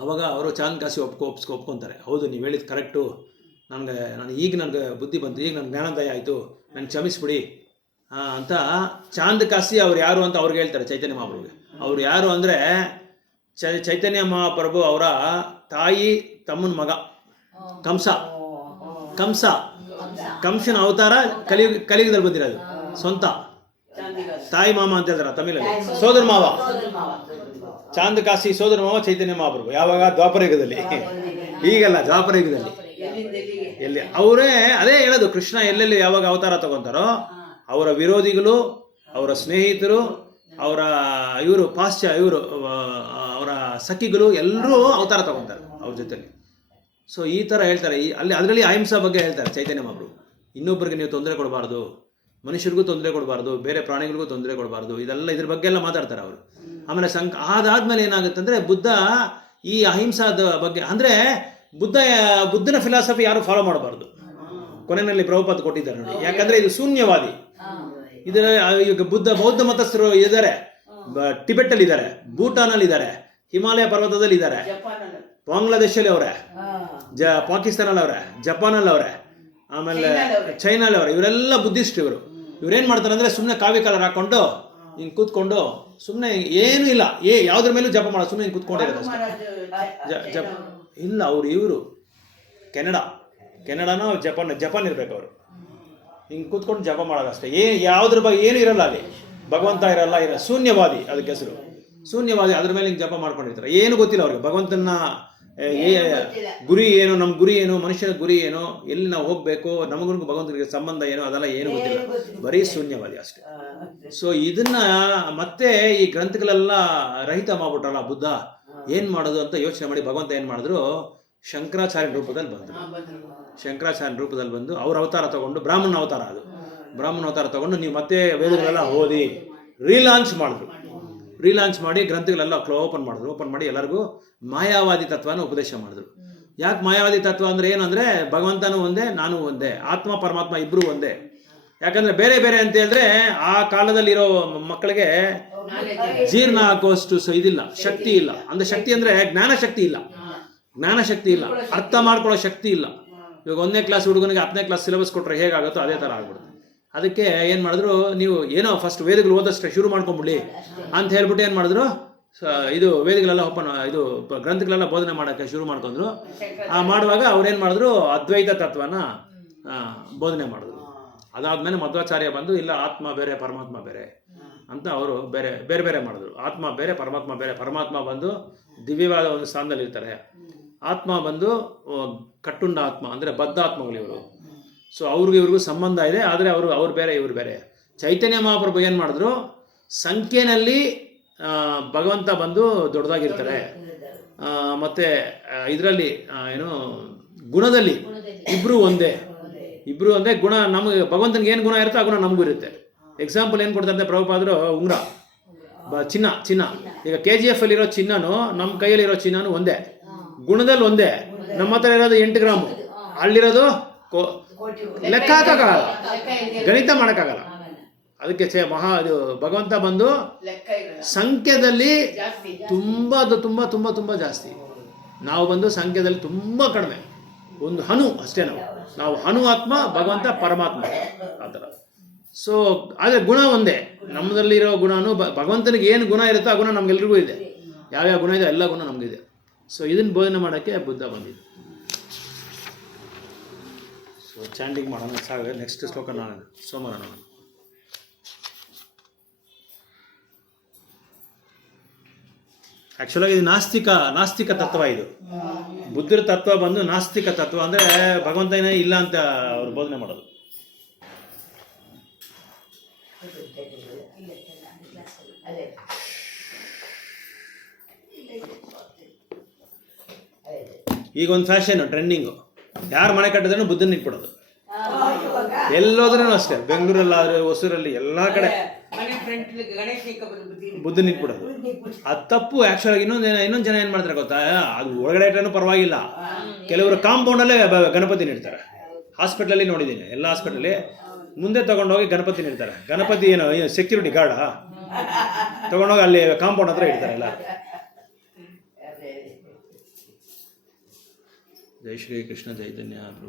ಆವಾಗ ಅವರು ಚಾಂದ್ ಕಾಸಿ ಒಪ್ಕೊತಾರೆ, ಹೌದು ನೀವು ಹೇಳಿದ್ದು ಕರೆಕ್ಟು, ನನಗೆ ಬುದ್ಧಿ ಬಂತು, ಈಗ ನನಗೆ ಜ್ಞಾನೋದಯ ಆಯಿತು, ನನಗೆ ಕ್ಷಮಿಸ್ಬಿಡಿ ಅಂತ ಚಾಂದ್ ಕಾಸಿ ಅವ್ರು ಯಾರು ಅಂತ ಅವ್ರಿಗೆ ಹೇಳ್ತಾರೆ ಚೈತನ್ಯ ಮಹಾಪ್ರಭುಗೆ. ಅವ್ರು ಯಾರು ಅಂದರೆ ಚೈತನ್ಯ ಮಹಾಪ್ರಭು ಅವರ ತಾಯಿ ತಮ್ಮನ ಮಗ ಕಂಸನ ಅವತಾರ ಕಲಿಯುಗದಲ್ಲಿ ಬಂದಿರೋದು. ಸ್ವಂತ ತಾಯಿ ಮಾಮ ಅಂತ ಹೇಳ್ತಾರೆ ತಮಿಳಲ್ಲಿ, ಸೋದರ ಮಾವ. ಚಾಂದ್ ಕಾಸಿ ಸೋದರ ಮಾವ ಚೈತನ್ಯ ಮಹಾಪ್ರಭು. ಯಾವಾಗ? ದ್ವಾಪರ ಯುಗದಲ್ಲಿ. ಈಗಲ್ಲ, ದ್ವಾಪರ ಯುಗದಲ್ಲಿ. ಎಲ್ಲಿ ಅವರೇ ಅದೇ ಹೇಳೋದು, ಕೃಷ್ಣ ಎಲ್ಲೆಲ್ಲಿ ಯಾವಾಗ ಅವತಾರ ತಗೊಂತಾರೋ ಅವರ ವಿರೋಧಿಗಳು, ಅವರ ಸ್ನೇಹಿತರು, ಅವರ ಅವರ ಸಖಿಗಳು ಎಲ್ಲರೂ ಅವತಾರ ತಗೊಂತಾರೆ ಅವ್ರ ಜೊತೆಲಿ. ಸೊ ಈ ಥರ ಹೇಳ್ತಾರೆ. ಅದರಲ್ಲಿ ಅಹಿಂಸಾ ಬಗ್ಗೆ ಹೇಳ್ತಾರೆ ಚೈತನ್ಯ ಮಹಾಪ್ರಭು. ಇನ್ನೊಬ್ಬರಿಗೆ ನೀವು ತೊಂದರೆ ಕೊಡಬಾರ್ದು, ಮನುಷ್ಯರಿಗೂ ತೊಂದರೆ ಕೊಡಬಾರ್ದು, ಬೇರೆ ಪ್ರಾಣಿಗಳಿಗೂ ತೊಂದರೆ ಕೊಡಬಾರ್ದು, ಇದ್ರ ಬಗ್ಗೆ ಎಲ್ಲ ಮಾತಾಡ್ತಾರೆ ಅವರು. ಆಮೇಲೆ ಅದಾದ್ಮೇಲೆ ಏನಾಗುತ್ತೆ ಅಂದರೆ ಬುದ್ಧ ಈ ಅಹಿಂಸಾದ ಬಗ್ಗೆ, ಅಂದರೆ ಬುದ್ಧನ ಫಿಲಾಸಫಿ ಯಾರು ಫಾಲೋ ಮಾಡಬಾರ್ದು. ಕೊನೆಯಲ್ಲಿ ಪ್ರಭುಪಾದ ಕೊಟ್ಟಿದ್ದಾರೆ ನೋಡಿ, ಯಾಕಂದ್ರೆ ಇದು ಶೂನ್ಯವಾದಿ. ಇದರ ಈಗ ಬೌದ್ಧ ಮತಸ್ಥರು ಇದ್ದಾರೆ, ಟಿಬೆಟ್ಟಲ್ಲಿ ಇದ್ದಾರೆ, ಭೂಟಾನಲ್ಲಿ ಇದ್ದಾರೆ, ಹಿಮಾಲಯ ಪರ್ವತದಲ್ಲಿ ಇದ್ದಾರೆ, ಬಾಂಗ್ಲಾದೇಶಲ್ಲಿ ಅವರೇ, ಪಾಕಿಸ್ತಾನಲ್ಲಿ ಅವರೇ, ಜಪಾನಲ್ಲಿ ಅವರೇ, ಆಮೇಲೆ ಚೈನಲ್ಲಿ ಅವರೇ. ಇವರೆಲ್ಲ ಬುದ್ಧಿಸ್ಟ್. ಇವ್ರೇನು ಮಾಡ್ತಾರೆ ಅಂದರೆ ಸುಮ್ಮನೆ ಕಾವಿ ಕಲರ್ ಹಾಕೊಂಡು ಹಿಂಗೆ ಕೂತ್ಕೊಂಡು ಸುಮ್ಮನೆ ಏನೂ ಇಲ್ಲ, ಯಾವುದ್ರ ಮೇಲೂ ಜಪ ಮಾಡೋದು, ಸುಮ್ಮನೆ ಹಿಂಗೆ ಕೂತ್ಕೊಂಡಿರೋದು ಜಪ ಇಲ್ಲ. ಇವರು ಕೆನಡಾನೋ ಜಪಾನ್ ಇರ್ಬೇಕು. ಅವರು ಹಿಂಗೆ ಕೂತ್ಕೊಂಡು ಜಪ ಮಾಡೋದು ಅಷ್ಟೇ. ಯಾವುದ್ರ ಬಗ್ಗೆ ಏನೂ ಇರಲ್ಲ, ಅಲ್ಲಿ ಭಗವಂತ ಇರಲ್ಲ. ಶೂನ್ಯವಾದಿ, ಅದಕ್ಕೆ ಹೆಸರು ಶೂನ್ಯವಾದಿ. ಅದ್ರ ಮೇಲೆ ಹಿಂಗೆ ಜಪ ಮಾಡ್ಕೊಂಡಿರ್ತಾರೆ, ಏನು ಗೊತ್ತಿಲ್ಲ ಅವ್ರಿಗೆ ಭಗವಂತನ ಗುರಿ ಏನು, ನಮ್ಮ ಗುರಿ ಏನು, ಮನುಷ್ಯನ ಗುರಿ ಏನು, ಎಲ್ಲಿ ನಾವು ಹೋಗ್ಬೇಕು, ನಮಗೂ ಭಗವಂತನಿಗೆ ಸಂಬಂಧ ಏನು, ಅದೆಲ್ಲ ಏನು ಗೊತ್ತಿಲ್ಲ, ಬರೀ ಶೂನ್ಯವಾದಿ ಅಷ್ಟೇ. ಸೊ ಇದನ್ನ ಮತ್ತೆ ಈ ಗ್ರಂಥಗಳೆಲ್ಲ ರಹಿತ ಮಾಡ್ಬಿಟ್ರಲ್ಲ ಬುದ್ಧ, ಏನ್ ಮಾಡೋದು ಅಂತ ಯೋಚನೆ ಮಾಡಿ ಭಗವಂತ ಏನ್ ಮಾಡಿದ್ರು, ಶಂಕರಾಚಾರ್ಯ ರೂಪದಲ್ಲಿ ಬಂದು ಅವ್ರ ಅವತಾರ ತಗೊಂಡು, ಬ್ರಾಹ್ಮಣ ಅವತಾರ ತಗೊಂಡು ನೀವು ಮತ್ತೆ ವೇದಗಳೆಲ್ಲ ಓದಿ ರೀಲಾಂಚ್ ಮಾಡಿ ಗ್ರಂಥಗಳೆಲ್ಲ ಓಪನ್ ಮಾಡಿ ಎಲ್ಲರಿಗೂ ಮಾಯಾವಾದಿ ತತ್ವನ ಉಪದೇಶ ಮಾಡಿದ್ರು. ಯಾಕೆ ಮಾಯಾವಾದಿ ತತ್ವ ಅಂದ್ರೆ ಏನಂದ್ರೆ ಭಗವಂತನೂ ಒಂದೇ, ನಾನು ಒಂದೇ, ಆತ್ಮ ಪರಮಾತ್ಮ ಇಬ್ರು ಒಂದೇ. ಯಾಕಂದ್ರೆ ಬೇರೆ ಬೇರೆ ಅಂತ ಹೇಳಿದ್ರೆ ಆ ಕಾಲದಲ್ಲಿರೋ ಮಕ್ಕಳಿಗೆ ಜೀರ್ಣ ಹಾಕುವಷ್ಟು ಇದಿಲ್ಲ, ಶಕ್ತಿ ಇಲ್ಲ. ಅಂದ್ರೆ ಶಕ್ತಿ ಅಂದ್ರೆ ಜ್ಞಾನ ಶಕ್ತಿ ಇಲ್ಲ, ಅರ್ಥ ಮಾಡ್ಕೊಳ್ಳೋ ಶಕ್ತಿ ಇಲ್ಲ. ಇವಾಗ 1ನೇ ಕ್ಲಾಸ್ ಹುಡುಗನಿಗೆ 10ನೇ ಕ್ಲಾಸ್ ಸಿಲೆಬಸ್ ಕೊಟ್ಟರೆ ಹೇಗಾಗುತ್ತೋ ಅದೇ ಥರ ಆಗ್ಬಿಡುತ್ತೆ. ಅದಕ್ಕೆ ಏನು ಮಾಡಿದ್ರು, ನೀವು ಏನೋ ಫಸ್ಟ್ ವೇದಗಳು ಓದಷ್ಟೇ ಶುರು ಮಾಡ್ಕೊಂಬಿಡ್ಲಿ ಅಂತ ಹೇಳ್ಬಿಟ್ಟು ಏನು ಮಾಡಿದ್ರು, ಇದು ವೇದಗಳೆಲ್ಲ ಗ್ರಂಥಗಳೆಲ್ಲ ಬೋಧನೆ ಮಾಡೋಕ್ಕೆ ಶುರು ಮಾಡ್ಕೊಂಡ್ರು. ಮಾಡುವಾಗ ಅವ್ರೇನು ಮಾಡಿದ್ರು, ಅದ್ವೈತ ತತ್ವನ ಬೋಧನೆ ಮಾಡಿದ್ರು. ಅದಾದ್ಮೇಲೆ ಮಧ್ವಾಚಾರ್ಯ ಬಂದು ಇಲ್ಲ, ಆತ್ಮ ಬೇರೆ ಪರಮಾತ್ಮ ಬೇರೆ ಅಂತ ಅವರು ಬೇರೆ ಮಾಡಿದ್ರು. ಆತ್ಮ ಬೇರೆ ಪರಮಾತ್ಮ ಬೇರೆ. ಪರಮಾತ್ಮ ಬಂದು ದಿವ್ಯವಾದ ಒಂದು ಸ್ಥಾನದಲ್ಲಿ ಇರ್ತಾರೆ, ಆತ್ಮ ಬಂದು ಕಟ್ಟುಂಡ ಆತ್ಮ, ಅಂದರೆ ಬದ್ಧ ಆತ್ಮಗಳು ಇವರು. ಸೊ ಇವ್ರಿಗೂ ಸಂಬಂಧ ಇದೆ, ಆದರೆ ಅವ್ರು ಬೇರೆ ಇವ್ರು ಬೇರೆ. ಚೈತನ್ಯ ಮಹಾಪ್ರಭು ಏನು ಮಾಡಿದ್ರು, ಸಂಖ್ಯೆನಲ್ಲಿ ಭಗವಂತ ಬಂದು ದೊಡ್ಡದಾಗಿರ್ತಾರೆ, ಮತ್ತೆ ಇದರಲ್ಲಿ ಗುಣದಲ್ಲಿ ಇಬ್ರು ಒಂದೇ. ಗುಣ ನಮಗೆ ಭಗವಂತನಿಗೆ ಏನು ಗುಣ ಇರುತ್ತೋ ಆ ಗುಣ ನಮಗೂ ಇರುತ್ತೆ. ಎಕ್ಸಾಂಪಲ್ ಏನು ಕೊಡ್ತಾರೆ ಪ್ರಭುಪಾದರು, ಉಂಗುರ, ಚಿನ್ನ. ಈಗ KGF ಅಲ್ಲಿರೋ ಚಿನ್ನನು ನಮ್ಮ ಕೈಯಲ್ಲಿರೋ ಚಿನ್ನನು ಒಂದೇ, ಗುಣದಲ್ಲಿ ಒಂದೇ. ನಮ್ಮ ಹತ್ರ ಇರೋದು 8 ಗ್ರಾಮು, ಅಲ್ಲಿರೋದು ಲೆಕ್ಕ ಹಾಕೋಕ್ಕಾಗಲ್ಲ, ಗಣಿತ ಮಾಡೋಕ್ಕಾಗಲ್ಲ. ಅದಕ್ಕೆ ಭಗವಂತ ಬಂದು ಸಂಖ್ಯೆದಲ್ಲಿ ತುಂಬಾ ತುಂಬಾ ತುಂಬಾ ತುಂಬಾ ಜಾಸ್ತಿ, ನಾವು ಬಂದು ಸಂಖ್ಯೆದಲ್ಲಿ ತುಂಬಾ ಕಡಿಮೆ, ಒಂದು ಹನು ಅಷ್ಟೇ. ನಾವು ಹನು ಆತ್ಮ, ಭಗವಂತ ಪರಮಾತ್ಮ ಆ ಥರ. ಸೊ ಆದರೆ ಗುಣ ಒಂದೇ, ನಮ್ಮದಲ್ಲಿರೋ ಗುಣನೂ ಭಗವಂತನಿಗೆ ಏನು ಗುಣ ಇರುತ್ತೋ ಆ ಗುಣ ನಮ್ಗೆಲ್ರಿಗೂ ಇದೆ. ಯಾವ್ಯಾವ ಗುಣ ಇದೆ ಎಲ್ಲ ಗುಣ ನಮಗಿದೆ. ಸೊ ಇದನ್ನು ಬೋಧನೆ ಮಾಡೋಕ್ಕೆ ಬುದ್ಧ ಬಂದಿದ್ದು. ಸೊ ಚಾಂಟಿಂಗ್ ಮಾಡೋಣ, ನೆಕ್ಸ್ಟ್ ಶ್ಲೋಕ ನಾನು ಸೋಮವಾರ ನೋಡೋಣ. ಆ್ಯಕ್ಚುಲಾಗಿ ಇದು ನಾಸ್ತಿಕ ತತ್ವ. ಇದು ಬುದ್ಧರ ತತ್ವ ಬಂದು ನಾಸ್ತಿಕ ತತ್ವ, ಅಂದರೆ ಭಗವಂತನೇ ಇಲ್ಲ ಅಂತ ಅವ್ರು ಬೋಧನೆ ಮಾಡೋದು. ಈಗ ಒಂದು ಫ್ಯಾಷನ್ ಟ್ರೆಂಡಿಂಗು, ಯಾರು ಮನೆ ಕಟ್ಟಿದ್ರೂ ಬುದ್ಧನ ಇಟ್ಬಿಡೋದು. ಎಲ್ಲೋದ್ರೂ ಅಷ್ಟೇ, ಬೆಂಗಳೂರಲ್ಲಾದ್ರೆ ಹೊಸೂರಲ್ಲಿ ಎಲ್ಲ ಕಡೆ ಬುದ್ಧನ ಇಟ್ಬಿಡೋದು. ಅದು ತಪ್ಪು. ಆ್ಯಕ್ಚುಲಾಗಿ ಇನ್ನೊಂದು ಜನ ಏನು ಮಾಡ್ತಾರೆ ಗೊತ್ತಾ, ಅದು ಒಳಗಡೆ ಇಟ್ಟರೂ ಪರವಾಗಿಲ್ಲ, ಕೆಲವರು ಕಾಂಪೌಂಡಲ್ಲೇ ಗಣಪತಿ ಇಡ್ತಾರೆ. ಹಾಸ್ಪಿಟ್ಲಲ್ಲಿ ನೋಡಿದ್ದೀನಿ, ಎಲ್ಲ ಹಾಸ್ಪಿಟ್ಲಲ್ಲಿ ಮುಂದೆ ತೊಗೊಂಡೋಗಿ ಗಣಪತಿ ಇಡ್ತಾರೆ. ಗಣಪತಿ ಏನು ಸೆಕ್ಯೂರಿಟಿ ಗಾರ್ಡಾ? ತೊಗೊಂಡೋಗಿ ಅಲ್ಲಿ ಕಾಂಪೌಂಡ್ ಹತ್ರ ಇಡ್ತಾರೆ ಎಲ್ಲ. ಜೈ ಶ್ರೀ ಕೃಷ್ಣ ಚೈತನ್ಯ.